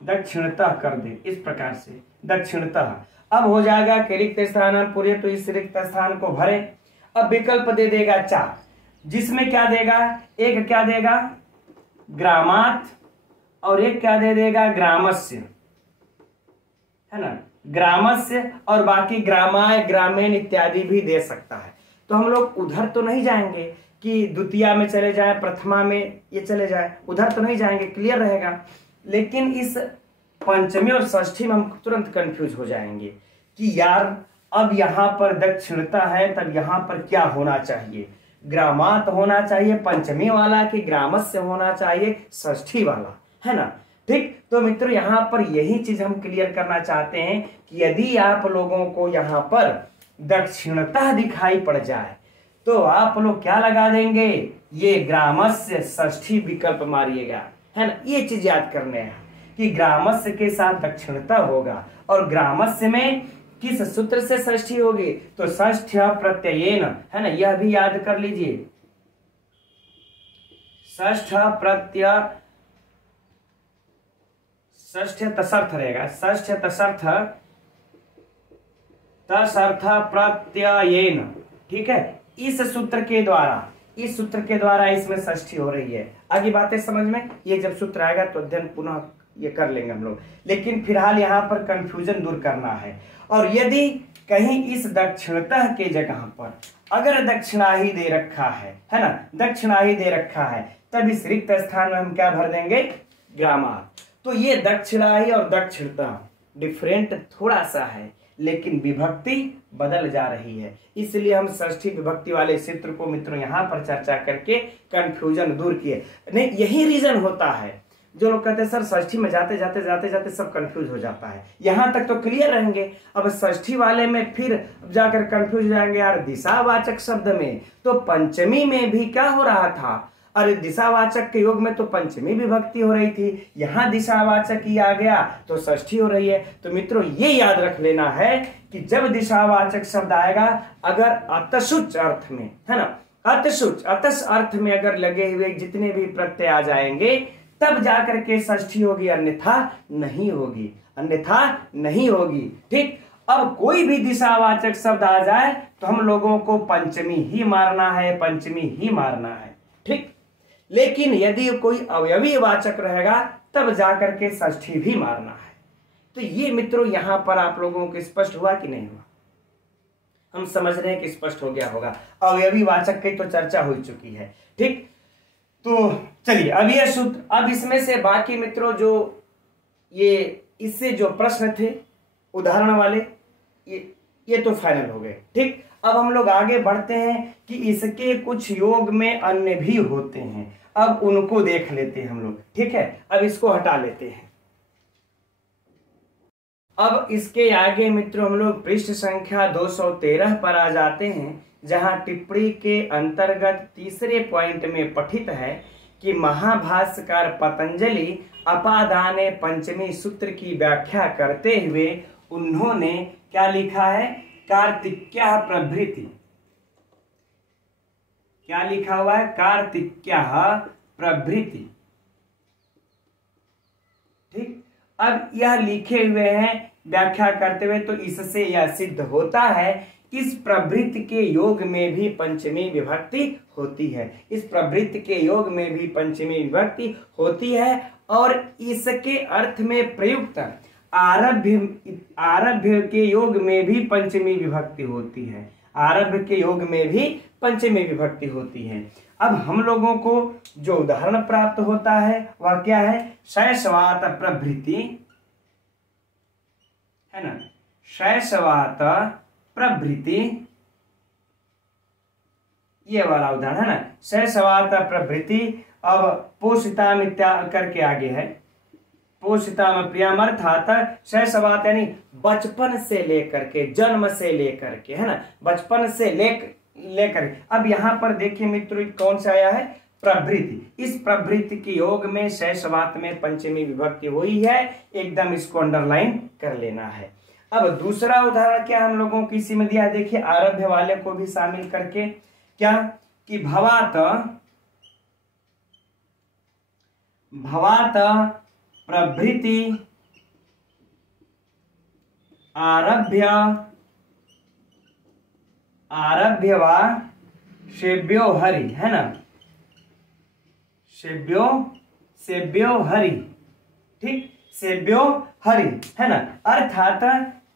दक्षिणतः कर दें, इस प्रकार से दक्षिणतः। अब हो जाएगा कि रिक्त स्थान पूरे, तो इस रिक्त स्थान को भरे। अब विकल्प दे देगा 4। जिसमें क्या देगा, एक क्या देगा ग्रामात और एक क्या दे देगा ग्रामस्य, है ना, ग्रामस्य, और बाकी ग्रामाय ग्रामीण इत्यादि भी दे सकता है। तो हम लोग उधर तो नहीं जाएंगे कि द्वितीया में चले जाए, प्रथमा में ये चले जाए, उधर तो नहीं जाएंगे, क्लियर रहेगा। लेकिन इस पंचमी और षष्ठी में हम तुरंत कंफ्यूज हो जाएंगे कि यार अब यहां पर दक्षिणता है, तब यहां पर क्या होना चाहिए, ग्रामात होना चाहिए पंचमी वाला कि ग्रामस्य होना चाहिए षष्ठी वाला, है ना। ठीक, तो मित्रों यहां पर यही चीज हम क्लियर करना चाहते हैं कि यदि आप लोगों को यहां पर दक्षिणता दिखाई पड़ जाए तो आप लोग क्या लगा देंगे, ये ग्रामस्य षष्ठी विकल्प मारिएगा, है ना। ये चीज याद करने हैं कि ग्रामस्य के साथ दक्षिणता होगा, और ग्रामस्य में किस सूत्र से षष्ठी होगी, तो षष्ठ प्रत्ययेन, है ना, यह भी याद कर लीजिए, षष्ठ प्रत्यय, षष्ठ तसर्थ रहेगा, षष्ठ तसर्थ तसर्थ प्रत्ययेन, ठीक है। इस सूत्र के द्वारा, इस सूत्र के द्वारा इसमें षष्ठी हो रही है। आगे बातें समझ में, ये जब सूत्र आएगा तो अध्ययन पुनः ये कर लेंगे हम लोग, लेकिन फिलहाल यहाँ पर कंफ्यूजन दूर करना है। और यदि कहीं इस दक्षिणता के जगह पर अगर दक्षिणा ही दे रखा है ना, दक्षिणा ही दे रखा है, तब इस रिक्त स्थान में हम क्या भर देंगे, ग्रामात। तो ये दक्षिणाही और दक्षिणता डिफरेंट थोड़ा सा है, लेकिन विभक्ति बदल जा रही है, इसलिए हम षष्ठी विभक्ति वाले सूत्र को मित्रों यहाँ पर चर्चा करके कंफ्यूजन दूर किए। नहीं, यही रीजन होता है, जो लोग कहते हैं सर षष्ठी में जाते जाते जाते जाते सब कंफ्यूज हो जाता है, यहां तक तो क्लियर रहेंगे, अब षष्ठी वाले में फिर जाकर कंफ्यूज हो जाएंगे, यार दिशावाचक शब्द में तो पंचमी में भी क्या हो रहा था, अरे दिशावाचक के योग में तो पंचमी विभक्ति हो रही थी, यहाँ दिशावाचक ही आ गया तो षष्ठी हो रही है। तो मित्रों ये याद रख लेना है कि जब दिशावाचक शब्द आएगा अगर अतशुच अर्थ में, है ना, अतशुच अतस अर्थ में अगर लगे हुए जितने भी प्रत्यय आ जाएंगे तब जाकर के षष्ठी होगी, अन्यथा नहीं होगी, अन्यथा नहीं होगी। ठीक, अब कोई भी दिशावाचक शब्द आ जाए तो हम लोगों को पंचमी ही मारना है, पंचमी ही मारना है। ठीक, लेकिन यदि कोई अवयवी वाचक रहेगा तब जाकर के षष्ठी भी मारना है। तो ये मित्रों यहां पर आप लोगों को स्पष्ट हुआ कि नहीं हुआ, हम समझ रहे हैं कि स्पष्ट हो गया होगा। अवयवी वाचक की तो चर्चा हो चुकी है। ठीक, तो चलिए अब ये सूत्र, अब इसमें से बाकी मित्रों जो ये इससे जो प्रश्न थे उदाहरण वाले ये तो फाइनल हो गए। ठीक, अब हम लोग आगे बढ़ते हैं कि इसके कुछ योग में अन्य भी होते हैं, अब उनको देख लेते हैं हम लोग। ठीक है, अब इसको हटा लेते हैं। अब इसके आगे मित्रों हम लोग पृष्ठ संख्या 213 पर आ जाते हैं, जहां टिप्पणी के अंतर्गत तीसरे पॉइंट में पठित है कि महाभाष्यकार पतंजलि अपादाने पंचमी सूत्र की व्याख्या करते हुए उन्होंने क्या लिखा है, कार्तिक्या प्रभृति, क्या लिखा हुआ है, कार्तिक्या प्रभृति। ठीक, अब यह लिखे हुए हैं व्याख्या करते हुए, तो इससे यह सिद्ध होता है इस प्रभृति के योग में भी पंचमी विभक्ति होती है, इस प्रभृति के योग में भी पंचमी विभक्ति होती है, और इसके अर्थ में प्रयुक्त आरभ्य के योग में भी पंचमी विभक्ति होती है, आरभ्य के योग में भी पंचमी विभक्ति होती है। अब हम लोगों को जो उदाहरण प्राप्त होता है वह क्या है, शैशवात प्रभृति, है ना, शैशवात प्रभृति, ये वाला उदाहरण है ना, शैशवात प्रभृति। अब पोषिताम इत्यादि करके आगे है, पोषिताम प्रियम, अर्थात शैशवात यानी बचपन से लेकर के, जन्म से लेकर के, है ना, बचपन से लेकर। अब यहां पर देखिए मित्रों कौन सा आया है, प्रभृति। इस प्रभृति के योग में शैशवात में पंचमी विभक्ति हुई है, एकदम इसको अंडरलाइन कर लेना है। अब दूसरा उदाहरण क्या हम लोगों को इसी में दिया है, देखिए आरभ्य वाले को भी शामिल करके, क्या कि भवात प्रभृति आरभ्य वा सेव्यो हरि, है ना, सेव्यो हरि, ठीक, सेव्यो हरि, है ना। अर्थात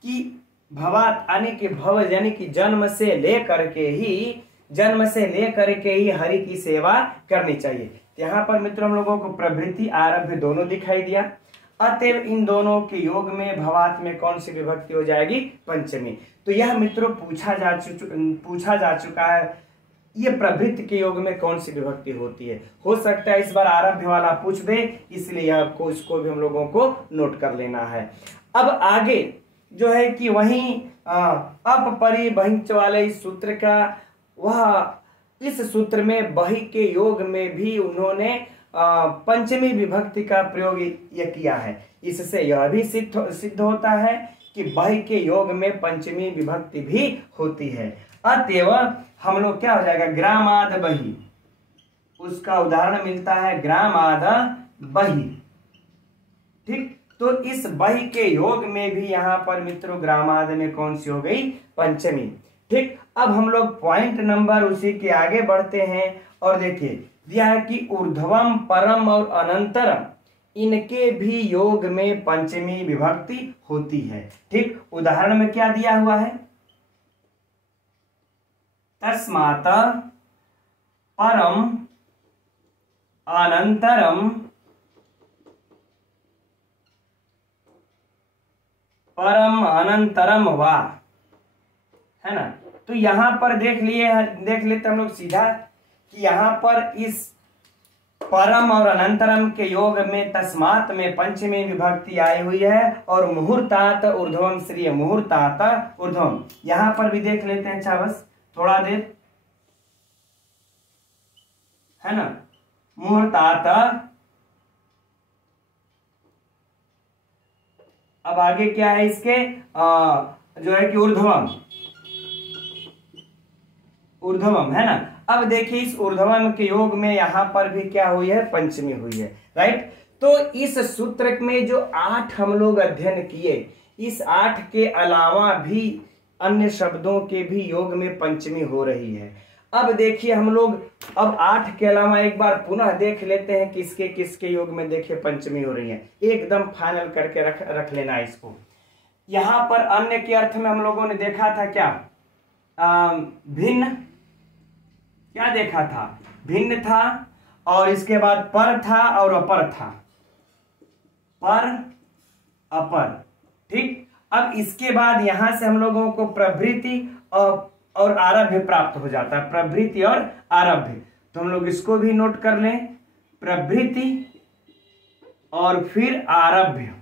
कि भवात यानी कि भव यानी कि जन्म से लेकर के ही हरि की सेवा करनी चाहिए। यहाँ पर मित्रों हम लोगों को प्रभृति आरभ्य दोनों दिखाई दिया। अतएव इन दोनों के योग में भवात में कौन सी विभक्ति हो जाएगी? पंचमी। तो यह मित्रों पूछा जा चुका है, ये प्रभृति के योग में कौन सी विभक्ति होती है। हो सकता है इस बार आरभ्य वाला पूछ दे, इसलिए आपको इसको भी हम लोगों को नोट कर लेना है। अब आगे जो है कि वहीं अपरिबंच वाले इस सूत्र का, वह इस सूत्र में बहि के योग में भी उन्होंने पंचमी विभक्ति का प्रयोग यह किया है। इससे यह भी सिद्ध होता है कि बहि के योग में पंचमी विभक्ति भी होती है। अतएव हम लोग क्या हो जाएगा? ग्रामाद बहि, उसका उदाहरण मिलता है ग्रामाद बहि, ठीक। तो इस बहि के योग में भी यहाँ पर मित्रों ग्रामाद में कौन सी हो गई? पंचमी, ठीक। अब हम लोग पॉइंट नंबर उसी के आगे बढ़ते हैं और देखिए दिया है कि ऊर्ध्वम, परम और अनंतरम, इनके भी योग में पंचमी विभक्ति होती है, ठीक। उदाहरण में क्या दिया हुआ है? तस्मात् परम अनंतरम परम अनंतरम वा, है ना। तो यहां पर देख लेते हम लोग सीधा कि यहां पर इस परम और अनंतरम के योग में तस्मात में पंचमी विभक्ति आई हुई है और मुहूर्तात ऊर्ध्वम श्री मुहूर्तात ऊर्ध्वम, यहां पर भी देख लेते हैं। अच्छा बस थोड़ा देर, है ना, मुहूर्तात। अब आगे क्या है इसके जो है कि ऊर्ध्वम, है ना। अब देखिए इस ऊर्ध्वम के योग में यहां पर भी क्या हुई है? पंचमी हुई है, राइट। तो इस सूत्र में जो 8 हम लोग अध्ययन किए, इस 8 के अलावा भी अन्य शब्दों के भी योग में पंचमी हो रही है। अब देखिए हम लोग अब 8 के अलावा एक बार पुनः देख लेते हैं किसके किसके योग में देखिए पंचमी हो रही है। एकदम फाइनल करके रख लेना है इसको। यहां पर अन्य के अर्थ में हम लोगों ने देखा था क्या? भिन्न, क्या देखा था? भिन्न था, और इसके बाद पर था और अपर था, पर अपर, ठीक। अब इसके बाद यहां से हम लोगों को प्रभृति और आरभ्य प्राप्त हो जाता है, प्रभृति और आरभ्य। तो हम लोग इसको भी नोट कर लें, प्रभृति और फिर आरभ्य,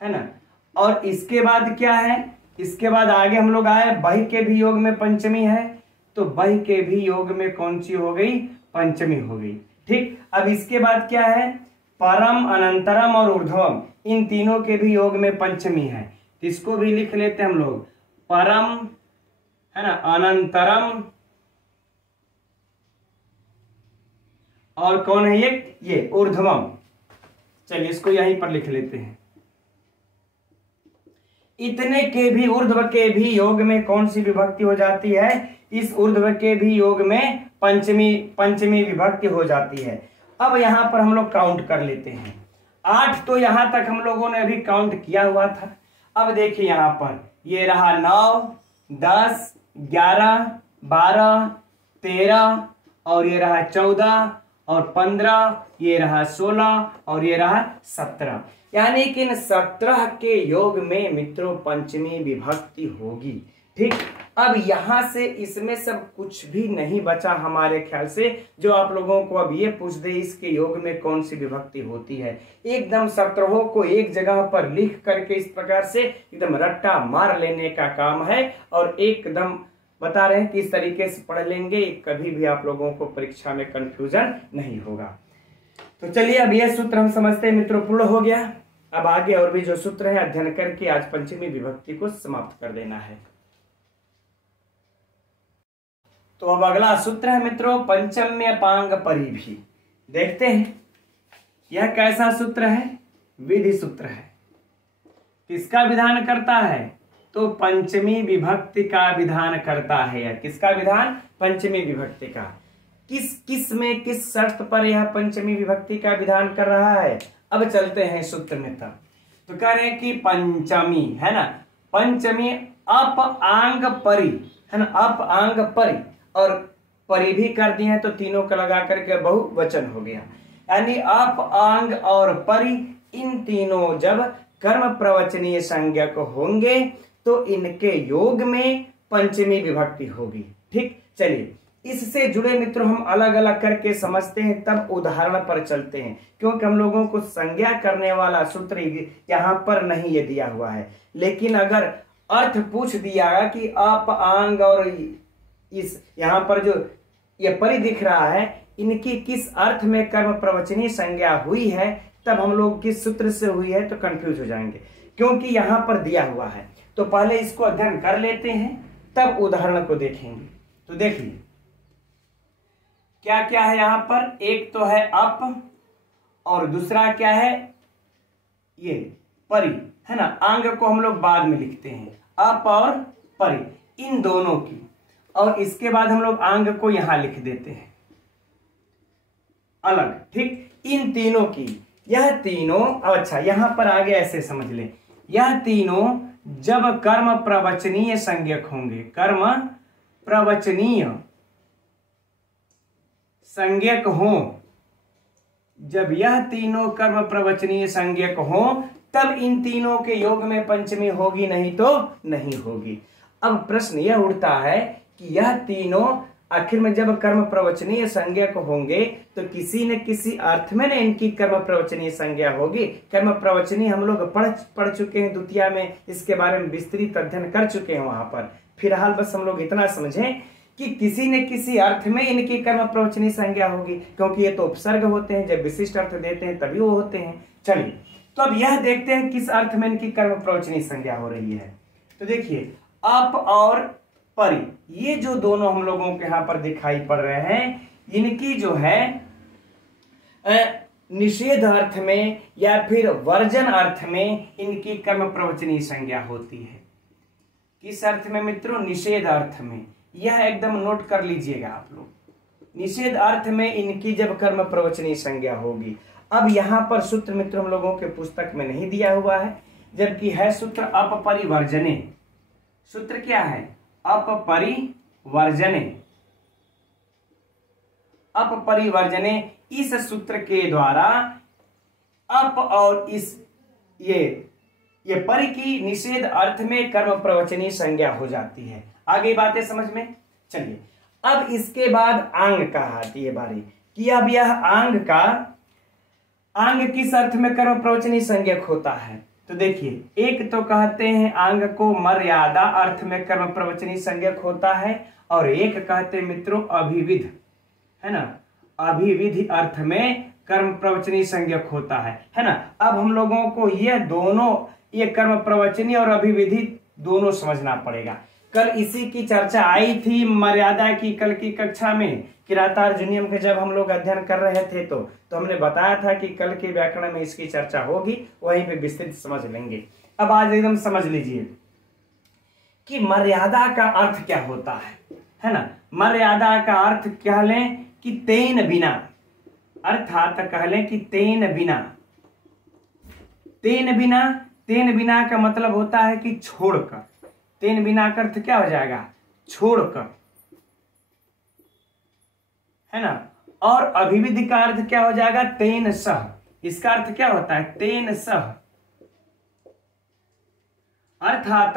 है ना। और इसके बाद क्या है? इसके बाद आगे हम लोग आए, बहि के भी योग में पंचमी है, तो बहि के भी योग में कौन सी हो गई? पंचमी हो गई, ठीक। अब इसके बाद क्या है? परम, अनंतरम और ऊर्ध्वम, इन तीनों के भी योग में पंचमी है। इसको भी लिख लेते हैं हम लोग, परम, है ना, अनंतरम और कौन है ये ऊर्ध्वम। चलिए इसको यहीं पर लिख लेते हैं। इतने के भी ऊर्ध्व के भी योग में कौन सी विभक्ति हो जाती है? इस ऊर्ध्व के भी योग में पंचमी विभक्ति हो जाती है। अब यहां पर हम लोग काउंट कर लेते हैं। 8 तो यहां तक हम लोगों ने अभी काउंट किया हुआ था। अब देखिए यहां पर ये रहा 9, 10, 11, 12, 13 और ये रहा 14 और 15, ये रहा 16 और ये रहा 17, यानी कि इन 17 के योग में मित्रों पंचमी विभक्ति होगी, ठीक। अब यहां से इसमें सब कुछ भी नहीं बचा हमारे ख्याल से, जो आप लोगों को अब ये पूछ दे इसके योग में कौन सी विभक्ति होती है। एकदम 17 को एक जगह पर लिख करके इस प्रकार से एकदम रट्टा मार लेने का काम है, और एकदम बता रहे हैं कि इस तरीके से पढ़ लेंगे, कभी भी आप लोगों को परीक्षा में कंफ्यूजन नहीं होगा। तो चलिए अब यह सूत्र हम समझते हैं मित्रों पूर्ण हो गया। अब आगे और भी जो सूत्र है अध्ययन करके आज पंचमी विभक्ति को समाप्त कर देना है। तो अब अगला सूत्र है मित्रों पंचम्य पांग परिभि। देखते हैं यह कैसा सूत्र है? विधि सूत्र है। किसका विधान करता है? तो पंचमी विभक्ति का विधान करता है। या किसका विधान? पंचमी विभक्ति का। किस में किस शर्त पर यह पंचमी विभक्ति का विधान कर रहा है? अब चलते हैं सूत्र में। तब तो कह रहे हैं कि पंचमी है ना, पंचमी अप आंग परि है ना, अप आंग परि और परि भी कर दिए हैं तो तीनों का लगा करके बहुवचन हो गया। यानी अप आंग और परि इन तीनों जब कर्म प्रवचनीय संज्ञक होंगे तो इनके योग में पंचमी विभक्ति होगी। ठीक, चलिए इससे जुड़े मित्रों हम अलग अलग करके समझते हैं, तब उदाहरण पर चलते हैं, क्योंकि हम लोगों को संज्ञा करने वाला सूत्र यहाँ पर नहीं ये दिया हुआ है। लेकिन अगर अर्थ पूछ दिया कि आप आंग और इस यहाँ पर जो ये परि दिख रहा है इनकी किस अर्थ में कर्म प्रवचनीय संज्ञा हुई है, तब हम लोग किस सूत्र से हुई है तो कंफ्यूज हो जाएंगे, क्योंकि यहाँ पर दिया हुआ है। तो पहले इसको अध्ययन कर लेते हैं तब उदाहरण को देखेंगे। तो देखिए क्या क्या है यहाँ पर, एक तो है अप और दूसरा क्या है ये परि है ना। आंग को हम लोग बाद में लिखते हैं, अप और परि इन दोनों की, और इसके बाद हम लोग आंग को यहां लिख देते हैं अलग। ठीक, इन तीनों की, यह तीनों, अच्छा यहां पर आगे ऐसे समझ लें, यह तीनों जब कर्म प्रवचनीय संज्ञक होंगे, कर्म प्रवचनीय संज्ञक हो, जब यह तीनों कर्म प्रवचनीय संज्ञक हो तब इन तीनों के योग में पंचमी होगी, नहीं तो नहीं होगी। अब प्रश्न यह उठता है कि यह तीनों आखिर में जब कर्म प्रवचनीय संज्ञक होंगे तो किसी न किसी अर्थ में न इनकी कर्म प्रवचनीय संज्ञा होगी। कर्म प्रवचनीय हम लोग पढ़ चुके हैं द्वितीय में, इसके बारे में विस्तृत अध्ययन कर चुके हैं वहां पर। फिलहाल बस हम लोग इतना समझें कि किसी न किसी अर्थ में इनकी कर्म प्रवचनीय संज्ञा होगी, क्योंकि ये तो उपसर्ग होते हैं, जब विशिष्ट अर्थ देते हैं तभी वो होते हैं। चलिए तो अब यह देखते हैं किस अर्थ में इनकी कर्म प्रवचनीय संज्ञा हो रही है। तो देखिए अप और परि ये जो दोनों हम लोगों के यहाँ पर दिखाई पड़ रहे हैं, इनकी जो है निषेध अर्थ में या फिर वर्जन अर्थ में इनकी कर्म प्रवचनीय संज्ञा होती है। किस अर्थ में मित्रों? निषेध अर्थ में। यह एकदम नोट कर लीजिएगा आप लोग, निषेध अर्थ में इनकी जब कर्म प्रवचनीय संज्ञा होगी। अब यहां पर सूत्र मित्रों हम लोगों के पुस्तक में नहीं दिया हुआ है, जबकि है सूत्र अपरिवर्जने। सूत्र क्या है? अपरिवर्जने। अपरिवर्जने इस सूत्र के द्वारा अप और इस ये परि की निषेध अर्थ में कर्म प्रवचनीय संज्ञा हो जाती है। आगे बातें समझ में। चलिए अब इसके बाद आंग का आती है बारी कि अब यह आंग किस अर्थ में कर्म प्रवचनीय संज्ञक होता है। तो देखिए एक तो कहते हैं आंग को मर्यादा अर्थ में कर्म प्रवचनीय संज्ञक होता है, और एक कहते हैं मित्रों अभिविध है ना, अभिविधि अर्थ में कर्म प्रवचनीय संज्ञक होता है ना। अब हम लोगों को ये दोनों, ये कर्म प्रवचनीय और अभिविधि दोनों समझना पड़ेगा। कल इसी की चर्चा आई थी मर्यादा की, कल की कक्षा में किरातार्जुनीयम के जब हम लोग अध्ययन कर रहे थे तो हमने बताया था कि कल के व्याकरण में इसकी चर्चा होगी, वहीं पे विस्तृत समझ लेंगे। अब आज एकदम समझ लीजिए कि मर्यादा का अर्थ क्या होता है ना। मर्यादा का अर्थ कह लें कि तेन बिना, अर्थात कह लें कि तेन बिना। तेन बिना, तेन बिना का मतलब होता है कि छोड़कर। तेन बिना का अर्थ क्या हो जाएगा? छोड़कर, है ना। और अभिविधि का अर्थ क्या हो जाएगा? तेन सह। इसका अर्थ क्या होता है? तेन सह, अर्थात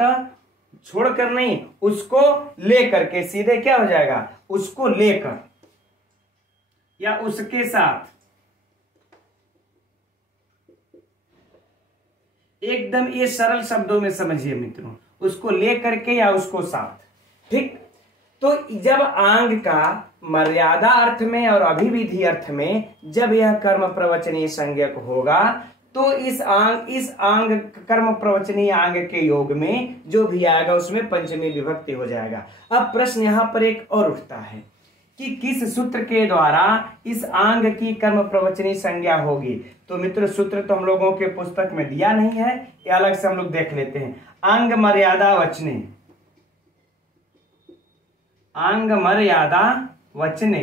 छोड़कर नहीं, उसको लेकर के, सीधे क्या हो जाएगा? उसको लेकर या उसके साथ। एकदम ये सरल शब्दों में समझिए मित्रों, उसको लेकर के या उसको साथ। ठीक, तो जब आंग का मर्यादा अर्थ में और अभिविधि अर्थ में जब यह कर्म प्रवचनीय संज्ञक होगा तो इस आंग कर्म प्रवचनीय आंग के योग में जो भी आएगा उसमें पंचमी विभक्ति हो जाएगा। अब प्रश्न यहां पर एक और उठता है कि किस सूत्र के द्वारा इस आंग की कर्म प्रवचनी संज्ञा होगी। तो मित्र सूत्र तो हम लोगों के पुस्तक में दिया नहीं है, ये अलग से हम लोग देख लेते हैं। आंग मर्यादा वचने, आंग मर्यादा वचने,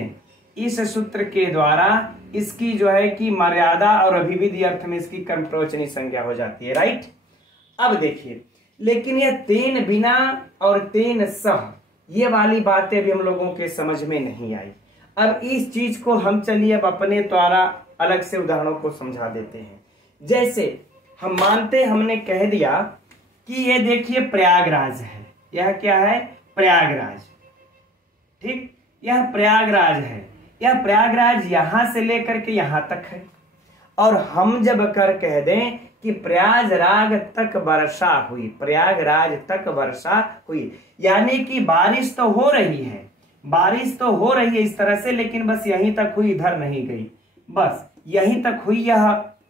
इस सूत्र के द्वारा इसकी जो है कि मर्यादा और अभिविधि अर्थ में इसकी कर्म प्रवचनी संज्ञा हो जाती है, राइट। अब देखिए, लेकिन यह तेन बिना और तेन सह ये वाली बातें भी हम लोगों के समझ में नहीं आई। अब इस चीज को हम चलिए अब अपने द्वारा अलग से उदाहरणों को समझा देते हैं। जैसे हम मानते, हमने कह दिया कि ये देखिए प्रयागराज है, यह क्या है, प्रयागराज, ठीक, यह प्रयागराज है। यह प्रयागराज यहां से लेकर के यहां तक है। और हम जब कर कह दें कि प्रयागराज तक वर्षा हुई, प्रयागराज तक वर्षा हुई, यानी कि बारिश तो हो रही है, बारिश तो हो रही है इस तरह से, लेकिन बस यहीं तक हुई, इधर नहीं गई, बस यहीं तक हुई।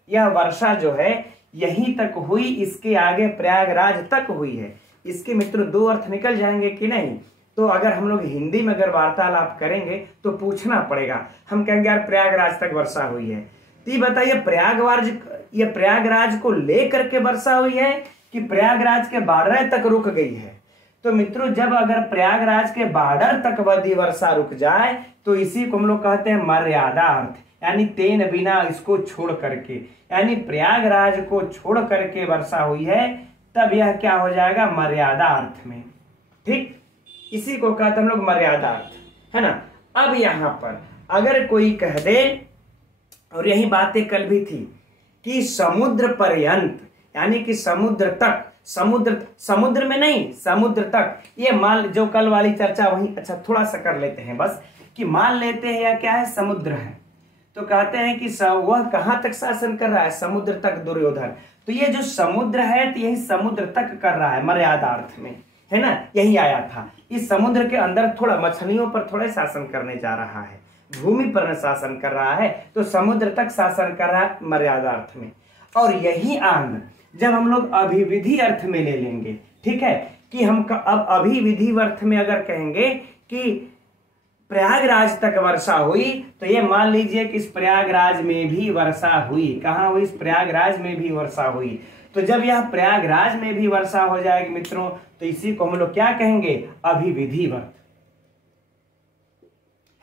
यह वर्षा जो है यहीं तक हुई, इसके आगे प्रयागराज तक हुई है। इसके मित्रों दो अर्थ निकल जाएंगे कि नहीं। तो अगर हम लोग हिंदी में अगर वार्तालाप करेंगे तो पूछना पड़ेगा, हम कहेंगे यार प्रयागराज तक वर्षा हुई है, तो ये बताइए ये प्रयागराज को लेकर के वर्षा हुई है कि प्रयागराज के बॉर्डर तक रुक गई है। तो मित्रों जब अगर प्रयागराज के बॉर्डर तक यदि वर्षा रुक जाए तो इसी को हम लोग कहते हैं मर्यादा अर्थ, यानी तेन बिना, इसको छोड़ करके, यानी प्रयागराज को छोड़ करके वर्षा हुई है, तब यह क्या हो जाएगा, मर्यादा अर्थ में, ठीक। इसी को कहते हम लोग मर्यादा अर्थ, है ना। अब यहां पर अगर कोई कह दे, और यही बातें कल भी थी कि समुद्र पर्यंत, यानी कि समुद्र तक, समुद्र में नहीं, समुद्र तक, ये मान जो कल वाली चर्चा वही, अच्छा थोड़ा सा कर लेते हैं बस, कि मान लेते हैं या क्या है, समुद्र है, तो कहते हैं कि वह कहां तक शासन कर रहा है, समुद्र तक दुर्योधन। तो ये जो समुद्र है तो यही समुद्र तक कर रहा है मर्यादा अर्थ में, है ना, यही आया था। इस समुद्र के अंदर थोड़ा मछलियों पर थोड़ा शासन करने जा रहा है, भूमि पर शासन कर रहा है, तो समुद्र तक शासन कर रहा है मर्यादा अर्थ में। और यही आंग जब हम लोग अभिविधि अर्थ में ले लेंगे, ठीक है, कि हम अब अभिविधि अर्थ में अगर कहेंगे कि प्रयागराज तक वर्षा हुई, तो ये मान लीजिए कि इस प्रयागराज में भी वर्षा हुई। कहां हुई, इस प्रयागराज में भी वर्षा हुई। तो जब यह प्रयागराज में भी वर्षा हो जाएगी मित्रों, तो इसी को हम लोग क्या कहेंगे, अभिविधि अर्थ,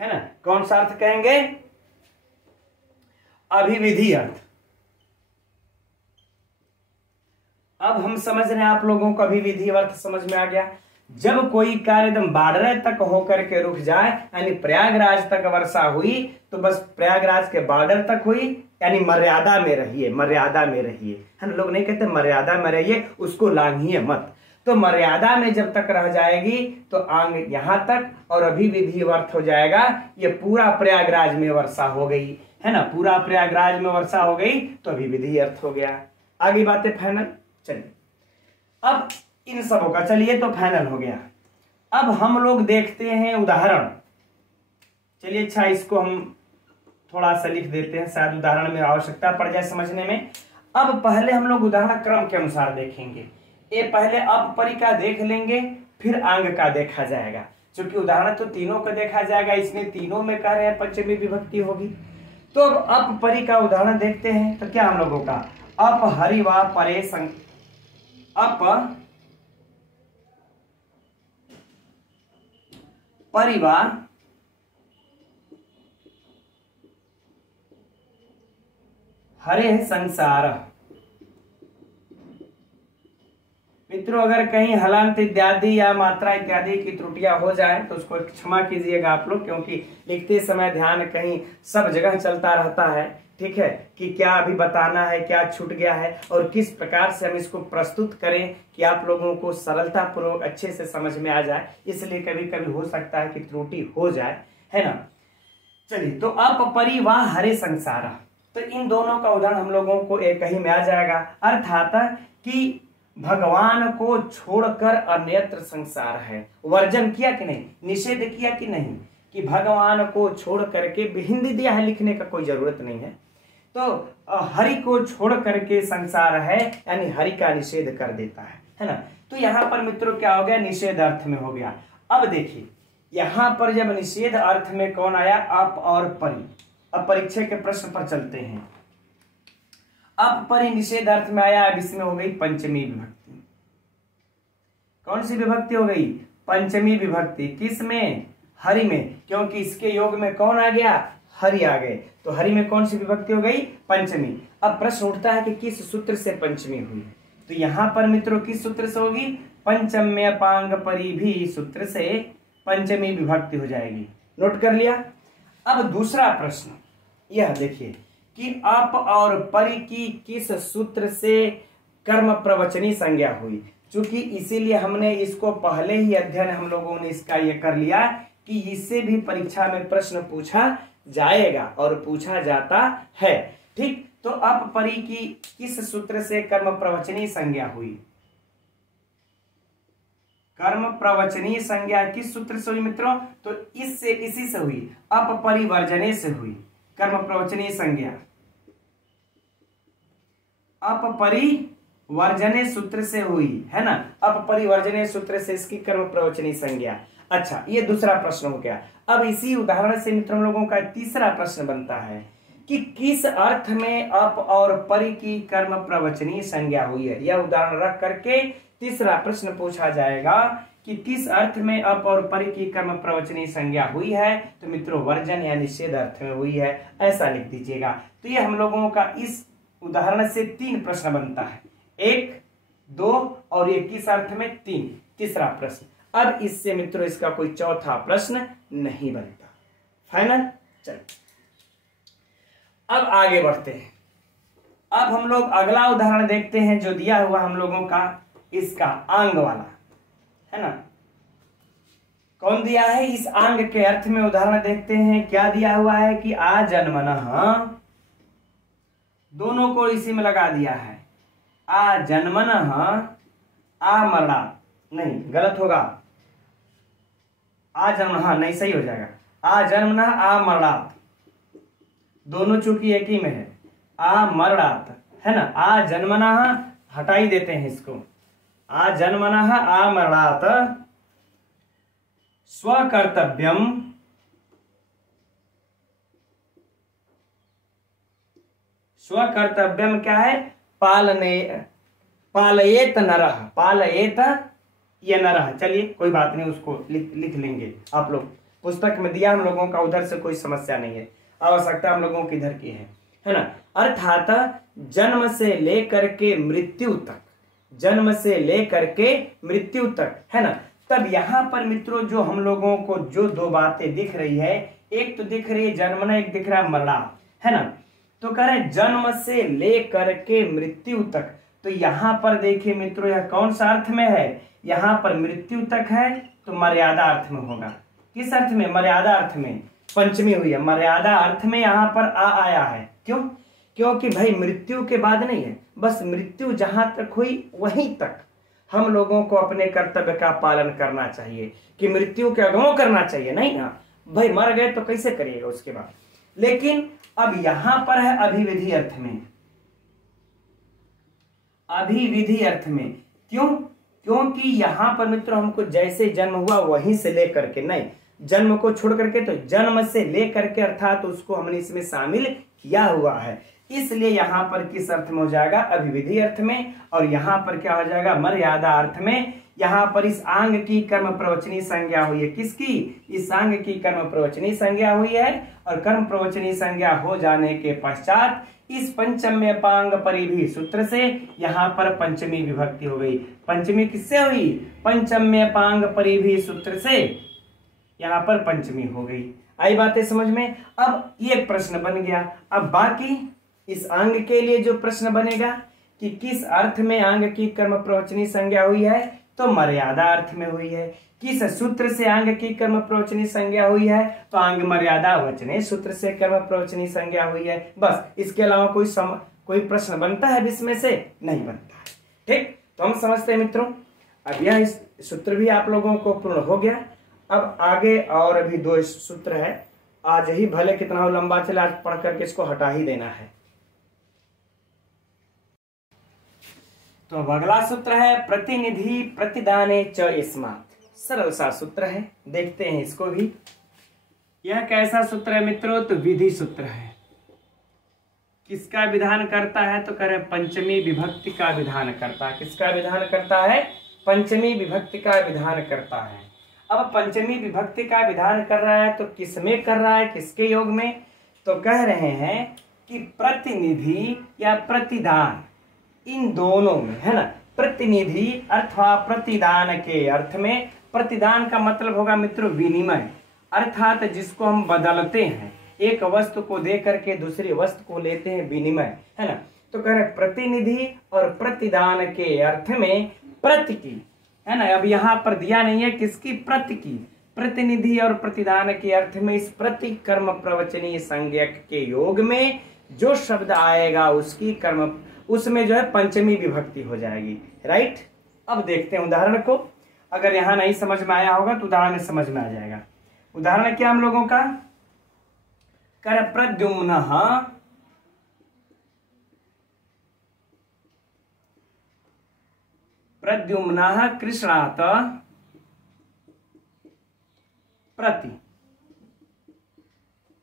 है ना। कौन सा अर्थ कहेंगे, अभिविधि अर्थ। अब हम समझ रहे हैं, आप लोगों को अभिविधि अर्थ समझ में आ गया। जब कोई कार्य एकदम बॉर्डर तक होकर के रुक जाए, यानी प्रयागराज तक वर्षा हुई, तो बस प्रयागराज के बॉर्डर तक हुई, यानी मर्यादा में रहिए, मर्यादा में रहिए, है ना। लोग नहीं कहते मर्यादा में रहिए, उसको लांघिए मत। तो मर्यादा में जब तक रह जाएगी तो आंग यहां तक, और अभिविधि अर्थ हो जाएगा ये पूरा प्रयागराज में वर्षा हो गई, है ना, पूरा प्रयागराज में वर्षा हो गई तो अभिविधि अर्थ हो गया। आगे बातें फाइनल। चलिए अब इन सबों का चलिए तो फाइनल हो गया। अब हम लोग देखते हैं उदाहरण। चलिए अच्छा, इसको हम थोड़ा सा लिख देते हैं, शायद उदाहरण में आवश्यकता पड़ जाए समझने में। अब पहले हम लोग उदाहरण क्रम के अनुसार देखेंगे। ये पहले अपपरी का देख लेंगे, फिर आंग का देखा जाएगा। क्योंकि उदाहरण तो तीनों का देखा जाएगा, इसमें तीनों में कह रहे हैं पंचमी विभक्ति होगी। तो अब अपपरी का उदाहरण देखते हैं। तो क्या हम लोगों का अप हरिवा परे अप परिवा हरे संसार। मित्रों अगर कहीं हलांत इत्यादि या मात्रा इत्यादि की त्रुटियां हो जाए तो उसको क्षमा कीजिएगा आप लोग, क्योंकि लिखते समय ध्यान कहीं सब जगह चलता रहता है, ठीक है, कि क्या अभी बताना है, क्या छूट गया है, और किस प्रकार से हम इसको प्रस्तुत करें कि आप लोगों को सरलता पूर्वक अच्छे से समझ में आ जाए। इसलिए कभी कभी हो सकता है कि त्रुटि हो जाए, है ना। चलिए तो अपपरी व हरे संसार, तो इन दोनों का उदाहरण हम लोगों को एक ही में आ जाएगा। अर्थात कि भगवान को छोड़कर अन्यत्र संसार है। वर्जन किया कि नहीं, निषेध किया कि नहीं, कि भगवान को छोड़ करके, हिंदी दिया है लिखने का कोई जरूरत नहीं है। तो हरि को छोड़ करके संसार है, यानी हरि का निषेध कर देता है ना। तो यहां पर मित्रों क्या हो गया, निषेध अर्थ में हो गया। अब देखिए यहां पर जब निषेध अर्थ में कौन आया, अप और परि। अब परीक्षा के प्रश्न पर चलते हैं। अप परि निषेध अर्थ में आया, अब इसमें हो गई पंचमी विभक्ति। कौन सी विभक्ति हो गई, पंचमी विभक्ति। किस में, हरि में, क्योंकि इसके योग में कौन आ गया, हरि आ गए, तो हरि में कौन सी विभक्ति हो गई, पंचमी। अब प्रश्न उठता है कि किस सूत्र से पंचमी हुई, तो यहां पर मित्रों किस सूत्र से होगी, पंचम्य पांग परि भी सूत्र से पंचमी विभक्ति हो जाएगी। नोट कर लिया। अब दूसरा प्रश्न यह देखिए कि अप और परि की किस सूत्र से कर्म प्रवचनी संज्ञा हुई। चूंकि इसीलिए हमने इसको पहले ही अध्ययन हम लोगों ने इसका यह कर लिया कि इससे भी परीक्षा में प्रश्न पूछा जाएगा और पूछा जाता है। ठीक, तो अप परि की किस सूत्र से कर्म प्रवचनी संज्ञा हुई, कर्म प्रवचनी संज्ञा किस सूत्र से हुई मित्रों, तो इससे, इसी से हुई, अप परिवर्जने से हुई कर्म प्रवचनी संज्ञा। अप परिवर्जने सूत्र से हुई है ना, अप परिवर्जने सूत्र से इसकी कर्म प्रवचनी संज्ञा। अच्छा, ये दूसरा प्रश्न हो गया। अब इसी उदाहरण से मित्रों लोगों का तीसरा प्रश्न बनता है कि किस अर्थ में अप और परि की कर्म प्रवचनी संज्ञा हुई है। यह उदाहरण रख करके तीसरा प्रश्न पूछा जाएगा कि किस अर्थ में अप और परि की कर्म प्रवचनी संज्ञा हुई है, तो मित्रों वर्जन या निषेध अर्थ में हुई है, ऐसा लिख दीजिएगा। तो ये हम लोगों का इस उदाहरण से 3 प्रश्न बनता है, 1, 2 और ये किस अर्थ में 3, तीसरा प्रश्न। अब इससे मित्रों इसका कोई चौथा प्रश्न नहीं बनता। फाइनल। चलिए अब आगे बढ़ते हैं। अब हम लोग अगला उदाहरण देखते हैं जो दिया हुआ हम लोगों का इसका आंग वाला है ना। कौन दिया है, इस आंग के अर्थ में उदाहरण देखते हैं। क्या दिया हुआ है कि आ जन्मनः, दोनों को इसी में लगा दिया है, आ जन्मनः आ मरणात्, नहीं गलत होगा, आ जन्म, हाँ नहीं सही हो जाएगा, आ जन्मनः आ मरणात्, दोनों चूंकि एक ही में है, आ मरणात् है ना, आ जन्मनः हटा ही देते हैं इसको, आ जन्मनः आ मरणात् स्वकर्तव्यम, स्वकर्तव्यम क्या है, पालने, पालयेत नरः, पालयेत ये नरः। चलिए कोई बात नहीं, उसको लिख लेंगे आप लोग, पुस्तक में दिया हम लोगों का, उधर से कोई समस्या नहीं है, आवश्यकता हम लोगों की इधर की है ना। अर्थात जन्म से लेकर के मृत्यु तक, जन्म से लेकर के मृत्यु तक है ना। तब यहां पर मित्रों जो हम लोगों को जो 2 बातें दिख रही है, एक तो दिख रही है जन्मना, एक दिख रहा है मरना है ना। तो कह रहे जन्म से लेकर के मृत्यु तक, तो यहां पर देखिए मित्रों यह कौन सा अर्थ में है, यहां पर मृत्यु तक है तो मर्यादा अर्थ में होगा। किस अर्थ में, मर्यादा अर्थ में पंचमी हुई है, मर्यादा अर्थ में यहां पर आ आया है। क्यों, क्योंकि भाई मृत्यु के बाद नहीं है, बस मृत्यु जहां तक हुई वहीं तक हम लोगों को अपने कर्तव्य का पालन करना चाहिए, कि मृत्यु के अगमो करना चाहिए नहीं ना। भाई मर गए तो कैसे करिएगा उसके बाद। लेकिन अब यहां पर है अभिविधि अर्थ में, अभिविधि अर्थ में। क्यों, क्योंकि यहां पर मित्रों हमको जैसे जन्म हुआ वहीं से लेकर के, नहीं जन्म को छोड़ करके, तो जन्म से लेकर के अर्थात उसको हमने इसमें शामिल किया हुआ है, इसलिए यहां पर किस अर्थ में हो जाएगा, अभिविधि अर्थ में। और यहां पर क्या हो जाएगा, मर्यादा अर्थ में। यहां पर इस आंग की कर्म प्रवचनी संज्ञा हुई है, किसकी, इस आंग की कर्म प्रवचनी संज्ञा हुई है। और कर्म प्रवचनी संज्ञा हो जाने के पश्चात इस पंचम्य पांग परिभी सूत्र से यहां पर पंचमी विभक्ति हो गई। पंचमी किससे हुई, पंचम्य पांग परिभी सूत्र से यहां पर पंचमी हो गई। आई बातें समझ में। अब ये प्रश्न बन गया। अब बाकी इस अंग के लिए जो प्रश्न बनेगा कि किस अर्थ में अंग की कर्म प्रवचनी संज्ञा हुई है, तो मर्यादा अर्थ में हुई है। किस सूत्र से अंग की कर्म प्रवचनी संज्ञा हुई है, तो अंग मर्यादा वचने सूत्र से कर्म प्रवचनी संज्ञा हुई है। बस इसके अलावा कोई प्रश्न बनता है इसमें से, नहीं बनता है। ठीक, तो हम समझते हैं मित्रों, अब यह सूत्र भी आप लोगों को पूर्ण हो गया। अब आगे और अभी 2 सूत्र है, आज ही भले कितना हो लंबा चले, आज पढ़ करके इसको हटा ही देना है। तो अब अगला सूत्र है प्रतिनिधि प्रतिदाने च इस्मात्। सरल सा सूत्र है, देखते हैं इसको भी। यह कैसा सूत्र है मित्रों? तो विधि सूत्र है। किसका विधान करता है? तो कह रहे पंचमी विभक्ति का विधान करता है। किसका विधान करता है? पंचमी विभक्ति का विधान करता है। अब पंचमी विभक्ति का विधान कर रहा है तो किसमें कर रहा है, किसके योग में? तो कह रहे हैं कि प्रतिनिधि या प्रतिदान, इन दोनों में, है ना। प्रतिनिधि अथवा प्रतिदान के अर्थ में, प्रतिदान का मतलब होगा मित्रों विनिमय, अर्थात जिसको हम बदलते हैं, एक वस्तु को दे करके दूसरी वस्तु को लेते हैं, विनिमय, है ना। तो कह रहे प्रतिनिधि और प्रतिदान के अर्थ में प्रति की, है ना। अब यहाँ पर दिया नहीं है किसकी? प्रति की। प्रतिनिधि और प्रतिदान के अर्थ में इस प्रति कर्म प्रवचनीय संज्ञक के योग में जो शब्द आएगा उसकी कर्म, उसमें जो है पंचमी विभक्ति हो जाएगी, राइट। अब देखते हैं उदाहरण को। अगर यहाँ नहीं समझ में आया होगा तो उदाहरण में समझ में आ जाएगा। उदाहरण क्या हम लोगों का? कर प्रद्युम्नः प्रद्युम्नः कृष्णात् प्रति।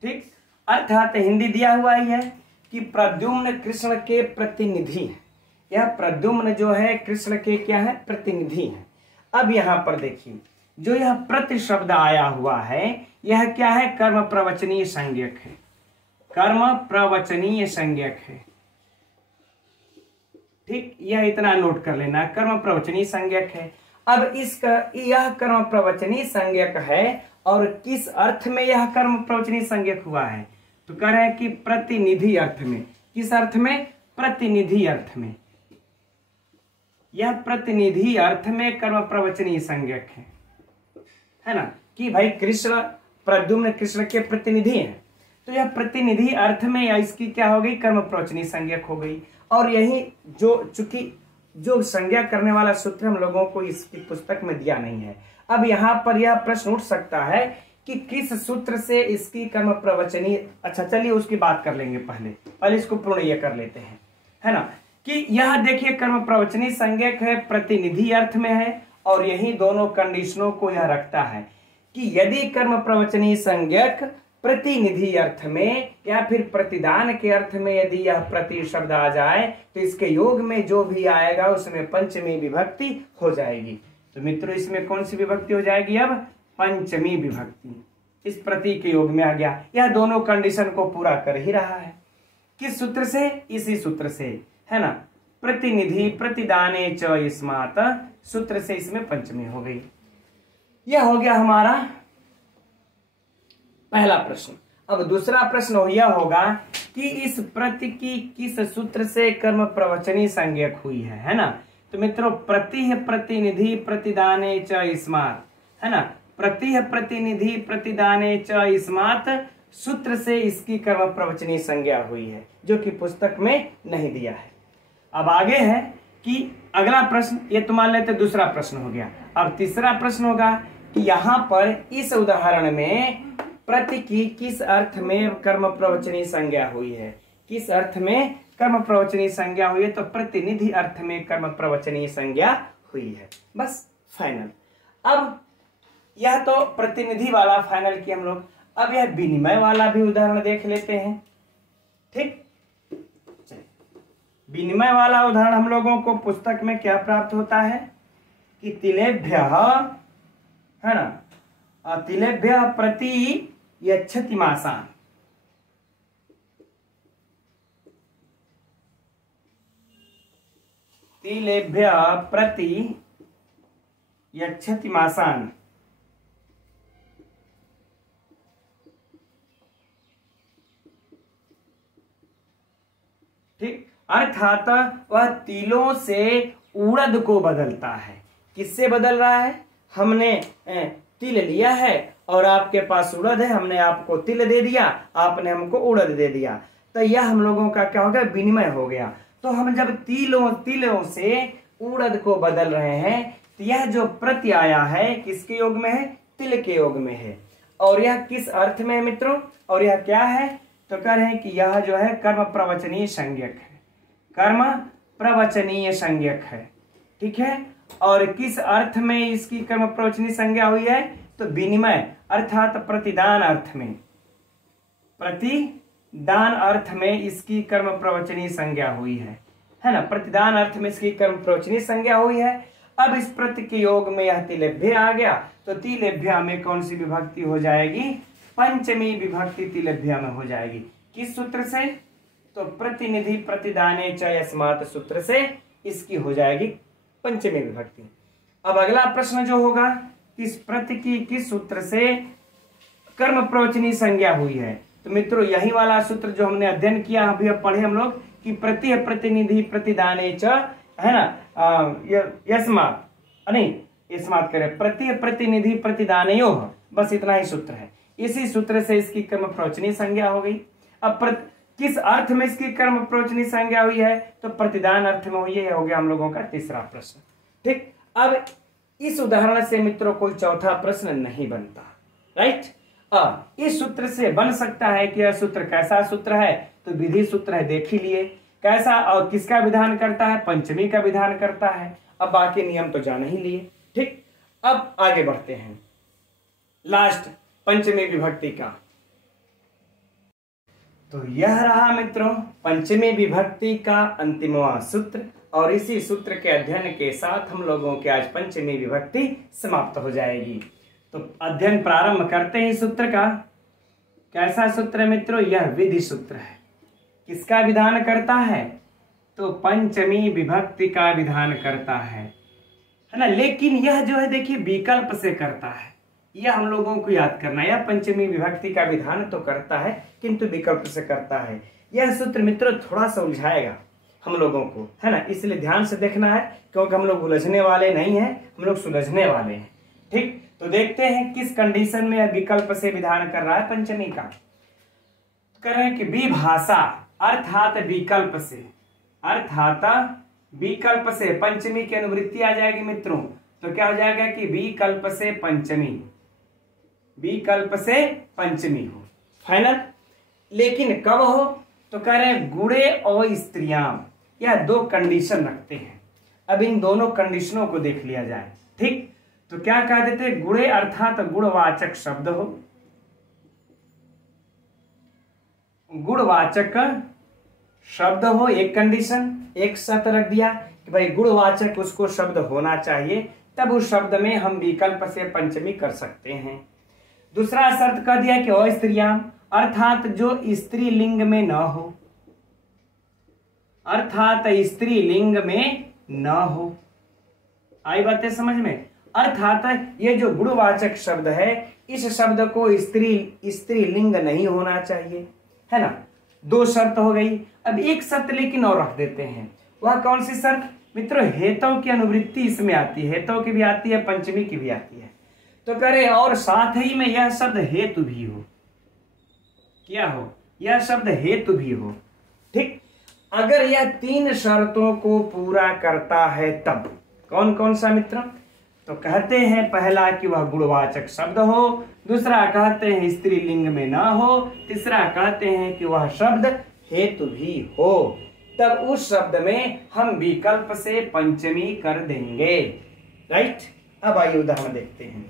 ठीक, अर्थात हिंदी दिया हुआ ही है कि प्रद्युम्न कृष्ण के प्रतिनिधि है। यह प्रद्युम्न जो है कृष्ण के क्या है? प्रतिनिधि है। अब यहां पर देखिए, जो यह प्रति शब्द आया हुआ है यह क्या है? कर्म प्रवचनीय संज्ञक है। कर्म प्रवचनीय संज्ञक है। ठीक, यह इतना नोट कर लेना, कर्म प्रवचनीय संज्ञक है। अब इसका यह कर्म प्रवचनीय संज्ञक है और किस अर्थ में यह कर्म प्रवचनीय संज्ञक हुआ है? तो कह रहे हैं कि प्रतिनिधि अर्थ में। किस अर्थ में? प्रतिनिधि अर्थ में। यह प्रतिनिधि अर्थ में कर्म प्रवचनीय संज्ञक है ना। कि भाई कृष्ण, प्रद्युम्न कृष्ण के प्रतिनिधि हैं, तो यह प्रतिनिधि अर्थ में या इसकी क्या हो गई? कर्म प्रवचनीय संज्ञक हो गई। और यही जो, चूंकि जो संज्ञा करने वाला सूत्र हम लोगों को इसकी पुस्तक में दिया नहीं है। अब यहाँ पर यह प्रश्न उठ सकता है कि किस सूत्र से इसकी कर्म प्रवचनीय, अच्छा चलिए उसकी बात कर लेंगे, पहले इसको पूर्ण ये कर लेते हैं, है ना। कि यह देखिए कर्म प्रवचनीय संज्ञक है, प्रतिनिधि अर्थ में है, और यही दोनों कंडीशनों को यह रखता है कि यदि कर्म प्रवचनीय संज्ञक प्रतिनिधि अर्थ में या फिर प्रतिदान के अर्थ में यदि यह प्रति शब्द आ जाए तो इसके योग में जो भी आएगा उसमें पंचमी विभक्ति हो जाएगी। तो मित्रों इसमें कौन सी विभक्ति हो जाएगी? अब पंचमी विभक्ति इस प्रति के योग में आ गया। यह दोनों कंडीशन को पूरा कर ही रहा है। किस सूत्र से? इसी सूत्र से, है ना। प्रतिनिधि प्रतिदाने च इस्मात सूत्र से इसमें पंचमी हो गई। यह हो गया हमारा पहला प्रश्न। अब दूसरा प्रश्न यह होगा कि इस प्रति की किस सूत्र से कर्म प्रवचनीय संज्ञक हुई है ना। तो मित्रों प्रति है प्रतिनिधि प्रतिदाने च इस्मात, है ना। प्रति है प्रतिनिधि प्रतिदाने च इस्मात सूत्र से इसकी कर्म प्रवचनीय संज्ञा हुई है, जो कि पुस्तक में नहीं दिया है। अब आगे है कि अगला प्रश्न, ये तो मान लेते दूसरा प्रश्न हो गया। अब तीसरा प्रश्न होगा कि यहाँ पर इस उदाहरण में प्रति की किस अर्थ में कर्म प्रवचनीय संज्ञा हुई है? किस अर्थ में कर्म प्रवचनीय संज्ञा हुई है? तो प्रतिनिधि अर्थ में कर्म प्रवचनीय संज्ञा हुई है। बस फाइनल। अब यह तो प्रतिनिधि वाला फाइनल किया हम लोग। अब यह विनिमय वाला भी उदाहरण देख लेते हैं। ठीक, विनिमय वाला उदाहरण हम लोगों को पुस्तक में क्या प्राप्त होता है कि तिलेभ्यः, है ना, तिलेभ्यः प्रति यच्छति मासान्। तिलेभ्यः प्रति यच्छति मासान्। ठीक, अर्थात वह तिलों से उड़द को बदलता है। किससे बदल रहा है? हमने तिल लिया है और आपके पास उड़द है, हमने आपको तिल दे दिया, आपने हमको उड़द दे दिया, तो यह हम लोगों का क्या हो गया? विनिमय हो गया। तो हम जब तिलों से उड़द को बदल रहे हैं तो यह जो प्रति आया है किसके योग में है? तिल के योग में है। और यह किस अर्थ में है मित्रों? और यह क्या है? तो कह रहे हैं कि यह जो है कर्म प्रवचनीय संज्ञक है। कर्म प्रवचनीय संज्ञक है। ठीक है। और किस अर्थ में इसकी कर्म प्रवचनी संज्ञा हुई है? तो विनिमय अर्थात प्रतिदान अर्थ में, प्रतिदान अर्थ में इसकी कर्म प्रवचनी संज्ञा हुई है ना। प्रतिदान अर्थ में इसकी कर्म प्रवचनी संज्ञा हुई है। अब इस प्रति के योग में यह तिलेभ्य आ गया, तो तिलेभ्य में कौन सी विभक्ति हो जाएगी? पंचमी विभक्ति तिलेभ्य में हो जाएगी। किस सूत्र से? तो प्रतिनिधि प्रतिदाने च यस्मात् सूत्र से इसकी हो जाएगी पंचमी विभक्ति। अब अगला प्रश्न जो होगा, किस प्रति की किस सूत्र से कर्म प्रवचनी संज्ञा हुई है? तो मित्रों यही वाला सूत्र जो हमने अध्ययन किया, अभी अब पढ़े हम लोग कि प्रति प्रतिनिधि प्रतिदाने च, है ना, यस्मात्, नहीं यस्मात् करें, प्रति प्रतिनिधि प्रतिदानयोः, बस इतना ही सूत्र है। इसी सूत्र से इसकी कर्म प्रवचनी संज्ञा हो गई। अब किस अर्थ में इसकी कर्म प्रवचनी संज्ञा हुई है? तो प्रतिदान अर्थ में हुई है। यह हो गया हम लोगों का तीसरा प्रश्न। ठीक, अब इस उदाहरण से मित्रों कोई चौथा प्रश्न नहीं बनता, राइट। अब इस सूत्र से बन सकता है कि यह सूत्र कैसा सूत्र है? तो विधि सूत्र है, देख ही लिए कैसा, और किसका विधान करता है? पंचमी का विधान करता है। अब बाकी नियम तो जान ही लिए। ठीक, अब आगे बढ़ते हैं लास्ट पंचमी विभक्ति का। तो यह रहा मित्रों पंचमी विभक्ति का अंतिमवा सूत्र, और इसी सूत्र के अध्ययन के साथ हम लोगों के आज पंचमी विभक्ति समाप्त हो जाएगी। तो अध्ययन प्रारंभ करते हैं सूत्र का। कैसा सूत्र है मित्रों? यह विधि सूत्र है। किसका विधान करता है? तो पंचमी विभक्ति का विधान करता है ना। लेकिन यह जो है देखिए विकल्प से करता है, यह हम लोगों को याद करना है। यह पंचमी विभक्ति का विधान तो करता है किंतु विकल्प से करता है। यह सूत्र मित्रों थोड़ा सा उलझाएगा हम लोगों को, है ना, इसलिए ध्यान से देखना है, क्योंकि हम लोग उलझने वाले नहीं हैं, हम लोग सुलझने वाले हैं। ठीक, तो देखते हैं किस कंडीशन में यह विकल्प से विधान कर रहा है पंचमी का। कर रहे हैं कि विभाषा अर्थात विकल्प से, अर्थात विकल्प से पंचमी की अनुवृत्ति आ जाएगी मित्रों। तो क्या हो जाएगा कि विकल्प से पंचमी, विकल्प से पंचमी हो, फाइनल। लेकिन कब हो? तो कह रहे हैं गुणे और स्त्रियां, यह दो कंडीशन रखते हैं। अब इन दोनों कंडीशनों को देख लिया जाए। ठीक, तो क्या कह देते हैं? गुणे अर्थात गुणवाचक शब्द हो, गुणवाचक शब्द हो, एक कंडीशन, एक शर्त रख दिया कि भाई गुणवाचक उसको शब्द होना चाहिए, तब उस शब्द में हम विकल्प से पंचमी कर सकते हैं। दूसरा शर्त कह दिया कि अस्त्रियां, अर्थात जो स्त्री लिंग में न हो, अर्थात स्त्री लिंग में न हो। आई बातें समझ में? अर्थात ये जो गुणवाचक शब्द है, इस शब्द को स्त्री लिंग नहीं होना चाहिए, है ना। दो शर्त हो गई। अब एक शर्त लेकिन और रख देते हैं। वह कौन सी शर्त मित्रों? हेतु की अनुवृत्ति इसमें आती है, हेतु की भी आती है, पंचमी की भी आती है। तो करे और साथ ही में यह शब्द हेतु भी हो। क्या हो? यह शब्द हेतु भी हो। ठीक, अगर यह तीन शर्तों को पूरा करता है तब कौन कौन सा मित्र? तो कहते हैं पहला कि वह गुणवाचक शब्द हो, दूसरा कहते हैं स्त्रीलिंग में ना हो, तीसरा कहते हैं कि वह शब्द हेतु भी हो। तब उस शब्द में हम विकल्प से पंचमी कर देंगे, राइट। अब आइए उदाहरण देखते हैं।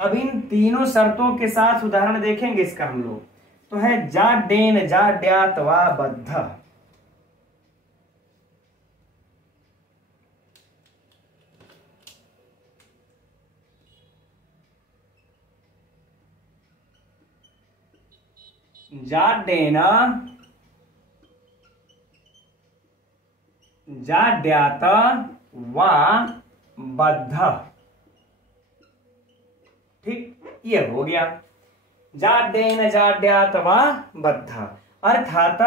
अब इन तीनों शर्तों के साथ उदाहरण देखेंगे इसका हम लोग। तो है जाडेन जाड्यात वा बद्ध, जाडेन जाड्यात वा बद्ध। ठीक, ये हो गया जाडेन जाड्यात वा बद्ध। अर्थात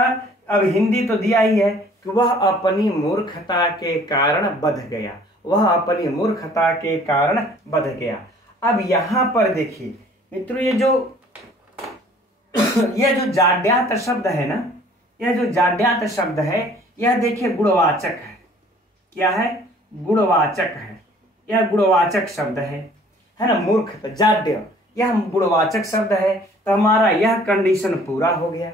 अब हिंदी तो दिया ही है कि वह अपनी मूर्खता के कारण बध गया, वह अपनी मूर्खता के कारण बध गया। अब यहां पर देखिए मित्रों, यह जो जाड्यात शब्द है ना, यह जो जाड्यात शब्द है यह देखिए गुणवाचक है। क्या है? गुणवाचक है। यह गुणवाचक शब्द है ना। मूर्ख जाड्य यह गुणवाचक शब्द है, तो हमारा यह कंडीशन पूरा हो गया।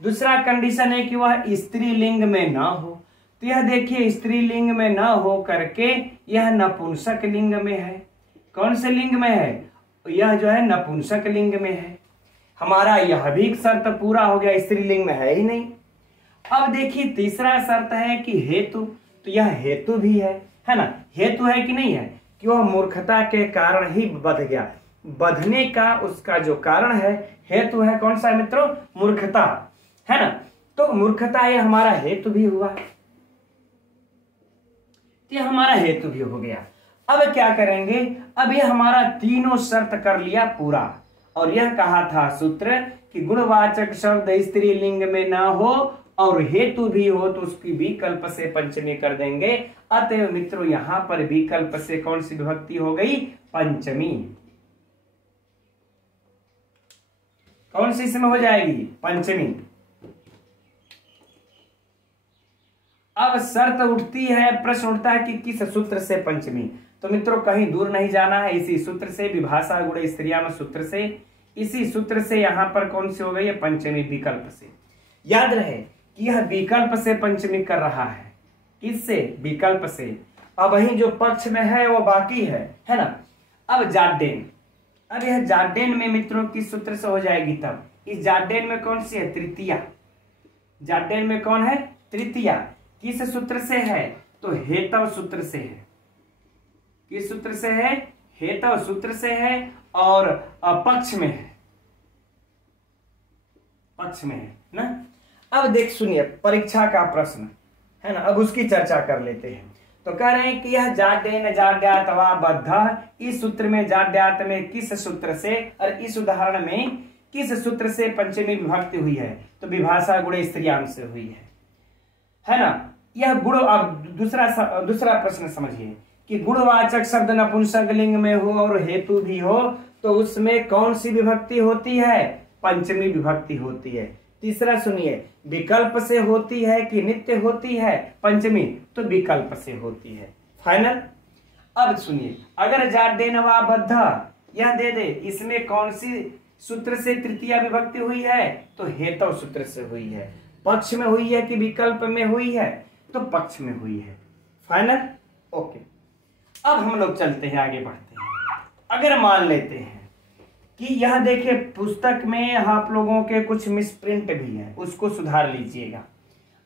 दूसरा कंडीशन है कि वह स्त्रीलिंग में ना हो, तो यह देखिए स्त्रीलिंग में न हो करके यह नपुंसक लिंग में है। कौन से लिंग में है? यह जो है नपुंसक लिंग में है। हमारा यह भी शर्त पूरा हो गया, स्त्रीलिंग में है ही नहीं। अब देखिए तीसरा शर्त है कि हेतु, तो यह हेतु भी है ना? हेतु है कि नहीं है? कि वह मूर्खता के कारण ही बध गया। बधने का उसका जो कारण है, हेतु है कौन सा मित्रों? मूर्खता, है ना? तो मूर्खता ये हमारा हेतु भी हुआ, ये हमारा हेतु भी हो गया। अब क्या करेंगे? अब यह हमारा तीनों शर्त कर लिया पूरा, और यह कहा था सूत्र कि गुणवाचक शब्द स्त्रीलिंग में ना हो और हेतु भी हो तो उसकी विकल्प से पंचमी कर देंगे। अतः मित्रों यहां पर विकल्प से कौन सी विभक्ति हो गई? पंचमी। कौन सी इसमें हो जाएगी? पंचमी। अब शर्त उठती है, प्रश्न उठता है कि किस सूत्र से पंचमी। तो मित्रों कहीं दूर नहीं जाना है, इसी सूत्र से, विभाषा गुण स्त्रियाम सूत्र से, इसी सूत्र से यहां पर कौन सी हो गई है? पंचमी, विकल्प से। याद रहे कि यह विकल्प से पंचमी कर रहा है। किससे? विकल्प से। अब वही जो पक्ष में है वो बाकी है ना? अब जाडेन, अब यह जाडेन में मित्रों किस सूत्र से हो जाएगी? तब इस जाडेन में कौन सी है? तृतीया। जाडेन में कौन है? तृतीया। किस सूत्र से है? तो हेतव सूत्र से है। किस सूत्र से है? हेतव सूत्र से है, और पक्ष में है, पक्ष में है ना? अब देख सुनिए परीक्षा का प्रश्न है ना, अब उसकी चर्चा कर लेते हैं। तो कह रहे हैं कि यह जाड्येन जाड्यात वा बद्ध, इस सूत्र में जाड्यात में किस सूत्र से और इस उदाहरण में किस सूत्र से पंचमी विभक्ति हुई है? तो विभाषा गुण स्त्रियाम से हुई है ना? यह गुण। अब दूसरा प्रश्न समझिए कि गुणवाचक शब्द नपुंसक लिंग में हो और हेतु भी हो तो उसमें कौन सी विभक्ति होती है? पंचमी विभक्ति होती है। तीसरा सुनिए, विकल्प से होती है कि नित्य होती है पंचमी? तो विकल्प से होती है। फाइनल। अब सुनिए, अगर जाड्येन वा बद्ध यह दे दे, इसमें कौन सी सूत्र से तृतीया विभक्ति हुई है? तो हेतव सूत्र से हुई है। पक्ष में हुई है कि विकल्प में हुई है? तो पक्ष में हुई है। फाइनल। ओके, अब हम लोग चलते हैं, आगे बढ़ते हैं। अगर मान लेते हैं कि यह देखिए पुस्तक में आप लोगों के कुछ मिसप्रिंट भी है, उसको सुधार लीजिएगा।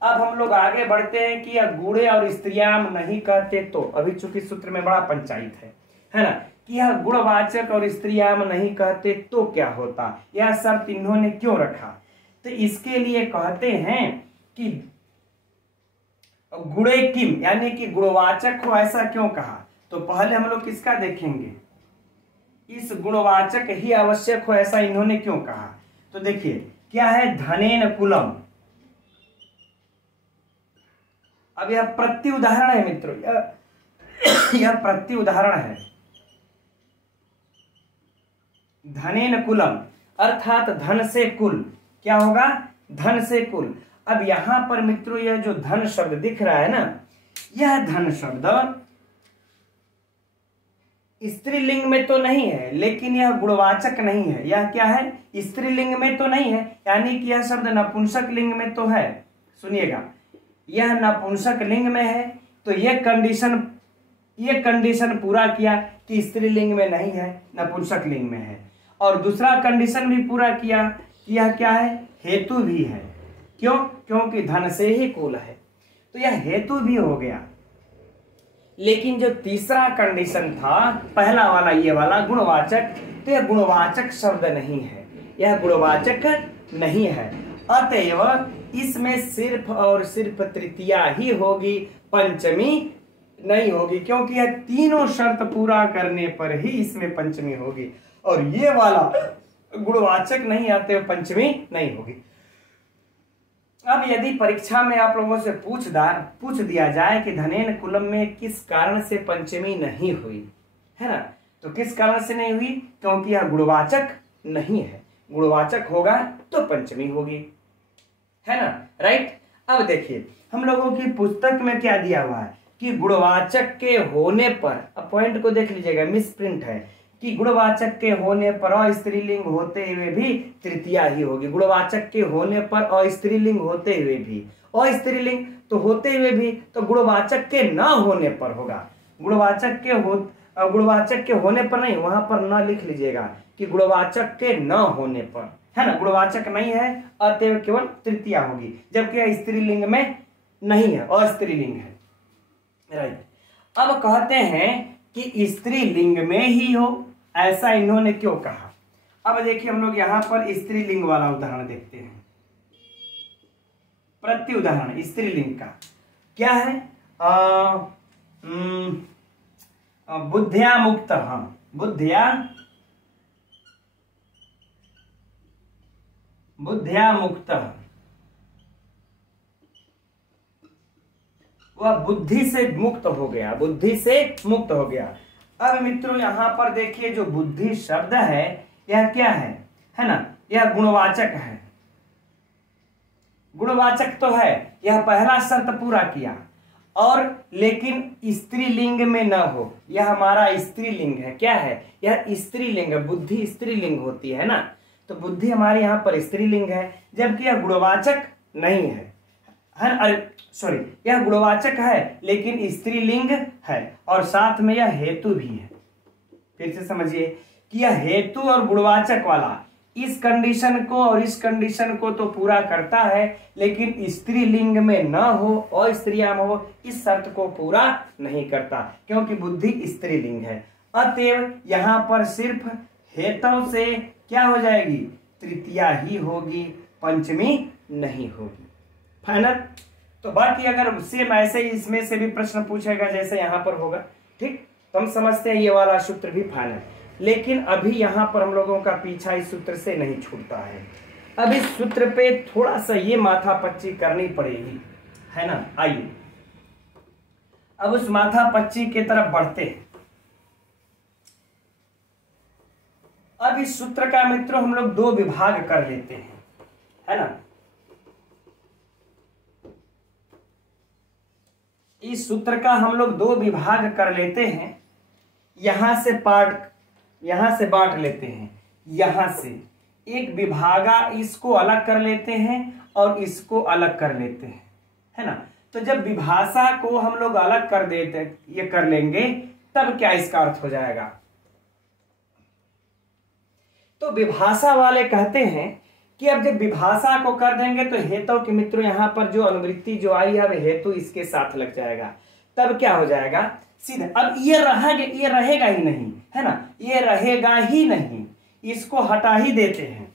अब हम लोग आगे बढ़ते हैं कि यह गुणे और स्त्रियाम नहीं कहते तो, अभी चूंकि सूत्र में बड़ा पंचायत है ना, कि यह गुणवाचक और स्त्रियाम नहीं कहते तो क्या होता, यह शर्त इन्होंने क्यों रखा? तो इसके लिए कहते हैं कि गुणे किम, यानी कि गुणवाचक को ऐसा क्यों कहा? तो पहले हम लोग किसका देखेंगे? इस गुणवाचक ही आवश्यक हो ऐसा इन्होंने क्यों कहा? तो देखिए क्या है? धनेन कुलम। अब यह प्रति उदाहरण है मित्रों, यह प्रति उदाहरण है। धनेन कुलम अर्थात धन से कुल। क्या होगा? धन से कुल। अब यहां पर मित्रों यह जो धन शब्द दिख रहा है ना, यह धन शब्द स्त्रीलिंग में तो नहीं है, लेकिन यह गुणवाचक नहीं है। यह क्या है? स्त्रीलिंग में तो नहीं है, यानी कि यह शब्द नपुंसक लिंग में तो है। सुनिएगा, यह नपुंसक लिंग में है, तो ये कंडीशन पूरा किया कि स्त्रीलिंग में नहीं है, नपुंसक लिंग में है। और दूसरा कंडीशन भी पूरा किया कि यह क्या है? हेतु भी है। क्यों? क्योंकि धन से ही कुल है, तो यह हेतु भी हो गया। लेकिन जो तीसरा कंडीशन था, पहला वाला ये वाला गुणवाचक, तो यह गुणवाचक शब्द नहीं है, यह गुणवाचक नहीं है। अतएव इसमें सिर्फ और सिर्फ तृतीया ही होगी, पंचमी नहीं होगी, क्योंकि यह तीनों शर्त पूरा करने पर ही इसमें पंचमी होगी। और ये वाला गुणवाचक नहीं आते, पंचमी नहीं होगी। अब यदि परीक्षा में आप लोगों से पूछ दिया जाए कि धनेन कुलम में किस कारण से पंचमी नहीं हुई, है ना, तो किस कारण से नहीं हुई? क्योंकि यह गुणवाचक नहीं है। गुणवाचक होगा तो पंचमी होगी, है ना, राइट। अब देखिए हम लोगों की पुस्तक में क्या दिया हुआ है कि गुणवाचक के होने पर, अब पॉइंट को देख लीजिएगा, मिस प्रिंट है कि गुणवाचक के होने पर अस्त्रीलिंग होते हुए भी तृतीया ही होगी। गुणवाचक के होने पर अस्त्रीलिंग होते हुए भी, अस्त्रीलिंग तो होते हुए भी, तो गुणवाचक के न होने पर होगा। गुणवाचक के होने पर नहीं, वहां पर न लिख लीजिएगा कि गुणवाचक के न होने पर, है ना, गुणवाचक नहीं है अतएव केवल तृतीया होगी, जबकि स्त्रीलिंग में नहीं है, अस्त्रीलिंग है। राइट। अब कहते हैं कि स्त्रीलिंग में ही हो, ऐसा इन्होंने क्यों कहा। अब देखिए हम लोग यहां पर स्त्रीलिंग वाला उदाहरण देखते हैं। प्रत्युदाहरण स्त्रीलिंग का क्या है? बुद्ध्या मुक्त, बुद्ध्या मुक्त, वह बुद्धि से मुक्त हो गया, बुद्धि से मुक्त हो गया। अब मित्रों यहां पर देखिए जो बुद्धि शब्द है यह क्या है ना, यह गुणवाचक है। गुणवाचक तो है, यह पहला शर्त पूरा किया, और लेकिन स्त्रीलिंग में न हो, यह हमारा स्त्रीलिंग है। क्या है? यह स्त्रीलिंग है, बुद्धि स्त्रीलिंग होती है ना, तो बुद्धि हमारे यहाँ पर स्त्रीलिंग है, जबकि यह गुणवाचक नहीं है। सॉरी, यह गुणवाचक है लेकिन स्त्रीलिंग है, और साथ में यह हेतु भी है। फिर से समझिए कि यह हेतु और गुणवाचक वाला इस कंडीशन को और इस कंडीशन को तो पूरा करता है, लेकिन स्त्रीलिंग में न हो और स्त्रियां में हो, इस शर्त को पूरा नहीं करता, क्योंकि बुद्धि स्त्रीलिंग है। अतएव यहां पर सिर्फ हेतु से क्या हो जाएगी? तृतीया ही होगी, पंचमी नहीं होगी। फाइनल। तो बाकी अगर सेम ऐसे ही इसमें से भी प्रश्न पूछेगा जैसे यहां पर होगा, ठीक, तो हम समझते हैं ये वाला सूत्र भी फाइनल। लेकिन अभी यहां पर हम लोगों का पीछा इस सूत्र से नहीं छूटता है। अब इस सूत्र पे थोड़ा सा ये माथापच्ची करनी पड़ेगी, है ना। आइए अब उस माथापच्ची की तरफ बढ़ते हैं। अब इस सूत्र का मित्रों हम लोग दो विभाग कर लेते हैं, है ना। इस सूत्र का हम लोग दो विभाग कर लेते हैं, यहां से बांट लेते हैं। यहां से एक विभागा इसको अलग कर लेते हैं और इसको अलग कर लेते हैं, है ना। तो जब विभाषा को हम लोग अलग कर देते, ये कर लेंगे, तब क्या इसका अर्थ हो जाएगा? तो विभाषा वाले कहते हैं कि अब जब विभाषा को कर देंगे तो हेतु के मित्रों यहां पर जो अनुवृत्ति जो आई है हेतु इसके साथ लग जाएगा, तब क्या हो जाएगा? सीधे अब ये रहेगा ही नहीं, है ना, ये रहेगा ही नहीं, इसको हटा ही देते हैं।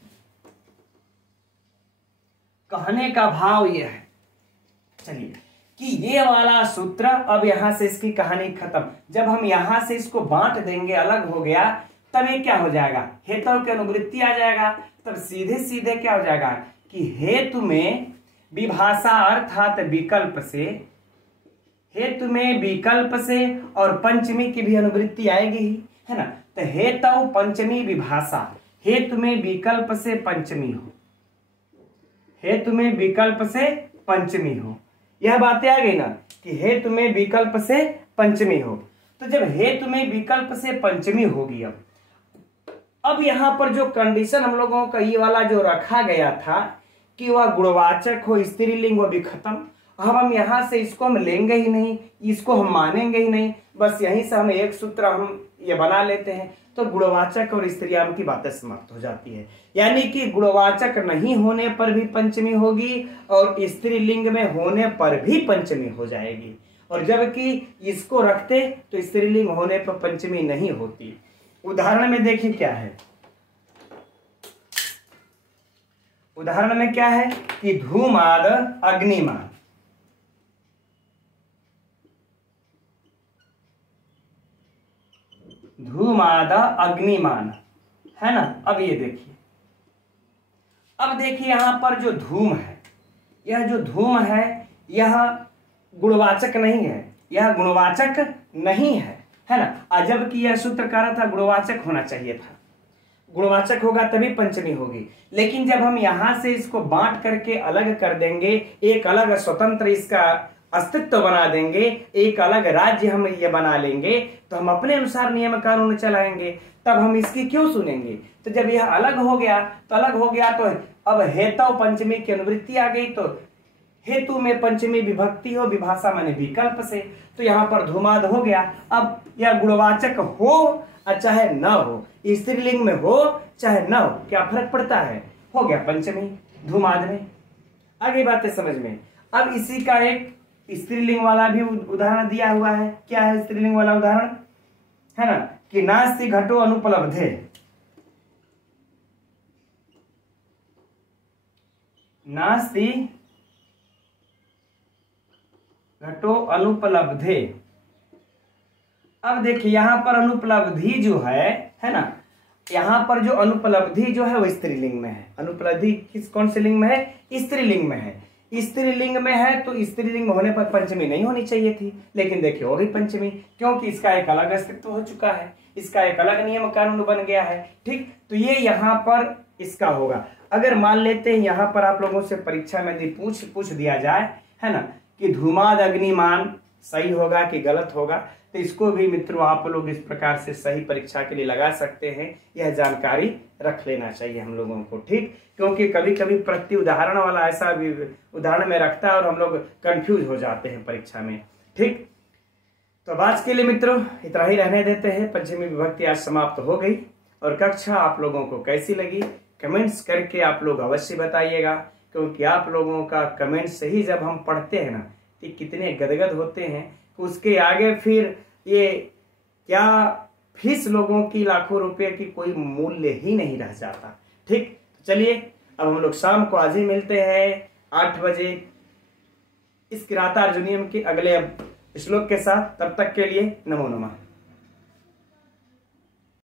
कहने का भाव यह है, चलिए, कि ये वाला सूत्र अब यहां से इसकी कहानी खत्म। जब हम यहां से इसको बांट देंगे, अलग हो गया, तब ये क्या हो जाएगा? हेतु की अनुवृत्ति आ जाएगा। तब सीधे सीधे क्या हो जाएगा कि हेतु में विभाषा अर्थात विकल्प से, हेतु में विकल्प से और पंचमी की भी अनुवृत्ति आएगी ही, है ना। तो हेतु पंचमी विभाषा, हेतु में विकल्प से पंचमी हो, हेतु में विकल्प से पंचमी हो, यह बातें आ गई ना कि हेतु में विकल्प से पंचमी हो। तो जब हेतु में विकल्प से पंचमी होगी, अब यहां पर जो कंडीशन हम लोगों का ये वाला जो रखा गया था कि वह गुणवाचक हो, स्त्रीलिंग, वो भी खत्म। अब हम यहां से इसको हम लेंगे ही नहीं, इसको हम मानेंगे ही नहीं, बस यहीं से हम एक सूत्र हम ये बना लेते हैं, तो गुणवाचक और स्त्रीयाम की बातें समाप्त हो जाती है। यानी कि गुणवाचक नहीं होने पर भी पंचमी होगी और स्त्रीलिंग में होने पर भी पंचमी हो जाएगी, और जबकि इसको रखते तो स्त्रीलिंग होने पर पंचमी नहीं होती। उदाहरण में देखिए क्या है, उदाहरण में क्या है कि धूमाद अग्निमान, धूमाद अग्निमान, है ना। अब ये देखिए, अब देखिए यहां पर जो धूम है, यह जो धूम है यह गुणवाचक नहीं है, यह गुणवाचक नहीं है ना। जबकि यह सूत्र कह रहा था गुणवाचक होना चाहिए था, गुणवाचक होगा तभी पंचमी होगी। लेकिन जब हम यहां से इसको बांट करके अलग कर देंगे, एक अलग स्वतंत्र इसका अस्तित्व बना देंगे, एक अलग राज्य हम ये बना लेंगे, तो हम अपने अनुसार नियम कानून चलाएंगे। तब हम इसकी क्यों सुनेंगे। तो जब यह अलग हो गया तो अब हेतु पंचमी की अनुवृत्ति आ गई, तो हेतु में पंचमी विभक्ति हो, विभाषा माने विकल्प से, तो यहाँ पर धूमाद हो गया। अब यह गुणवाचक हो और चाहे न हो, स्त्रीलिंग में हो चाहे न हो, क्या फर्क पड़ता है, हो गया पंचमी धूमाद में। आगे बातें समझ में। अब इसी का एक स्त्रीलिंग वाला भी उदाहरण दिया हुआ है। क्या है स्त्रीलिंग वाला उदाहरण, है ना, कि नास्ति घटो अनुपलब्धे, नास्ति घटो अनुपलब्धे। अब देखिए यहां पर अनुपलब्धि जो है ना, यहां पर जो अनुपलब्धि जो है वो स्त्रीलिंग में है। अनुपलब्धि कौन से लिंग में है, स्त्रीलिंग में है। स्त्रीलिंग में है तो स्त्रीलिंग होने पर पंचमी नहीं होनी चाहिए थी, लेकिन देखिए हो गई पंचमी, क्योंकि इसका एक अलग अस्तित्व हो चुका है, इसका एक अलग नियम कानून बन गया है। ठीक, तो ये यहाँ पर इसका होगा। अगर मान लेते हैं यहाँ पर आप लोगों से परीक्षा में यदि पूछ दिया जाए, है ना, कि धूमाद अग्निमान सही होगा कि गलत होगा, तो इसको भी मित्रों आप लोग इस प्रकार से सही परीक्षा के लिए लगा सकते हैं। यह जानकारी रख लेना चाहिए हम लोगों को, ठीक, क्योंकि कभी कभी प्रति उदाहरण वाला ऐसा भी उदाहरण में रखता है और हम लोग कंफ्यूज हो जाते हैं परीक्षा में। ठीक, तो आज के लिए मित्रों इतना ही रहने देते हैं। पंचमी विभक्ति आज समाप्त हो गई, और कक्षा आप लोगों को कैसी लगी कमेंट्स करके आप लोग अवश्य बताइएगा, क्योंकि आप लोगों का कमेंट से ही जब हम पढ़ते हैं ना कि कितने गदगद होते हैं, तो उसके आगे फिर ये क्या फीस लोगों की लाखों रुपए की कोई मूल्य ही नहीं रह जाता। ठीक, तो चलिए अब हम लोग शाम को आज ही मिलते हैं 8 बजे इस किराता अर्जुनियम के अगले श्लोक के साथ। तब तक के लिए नमो नमः।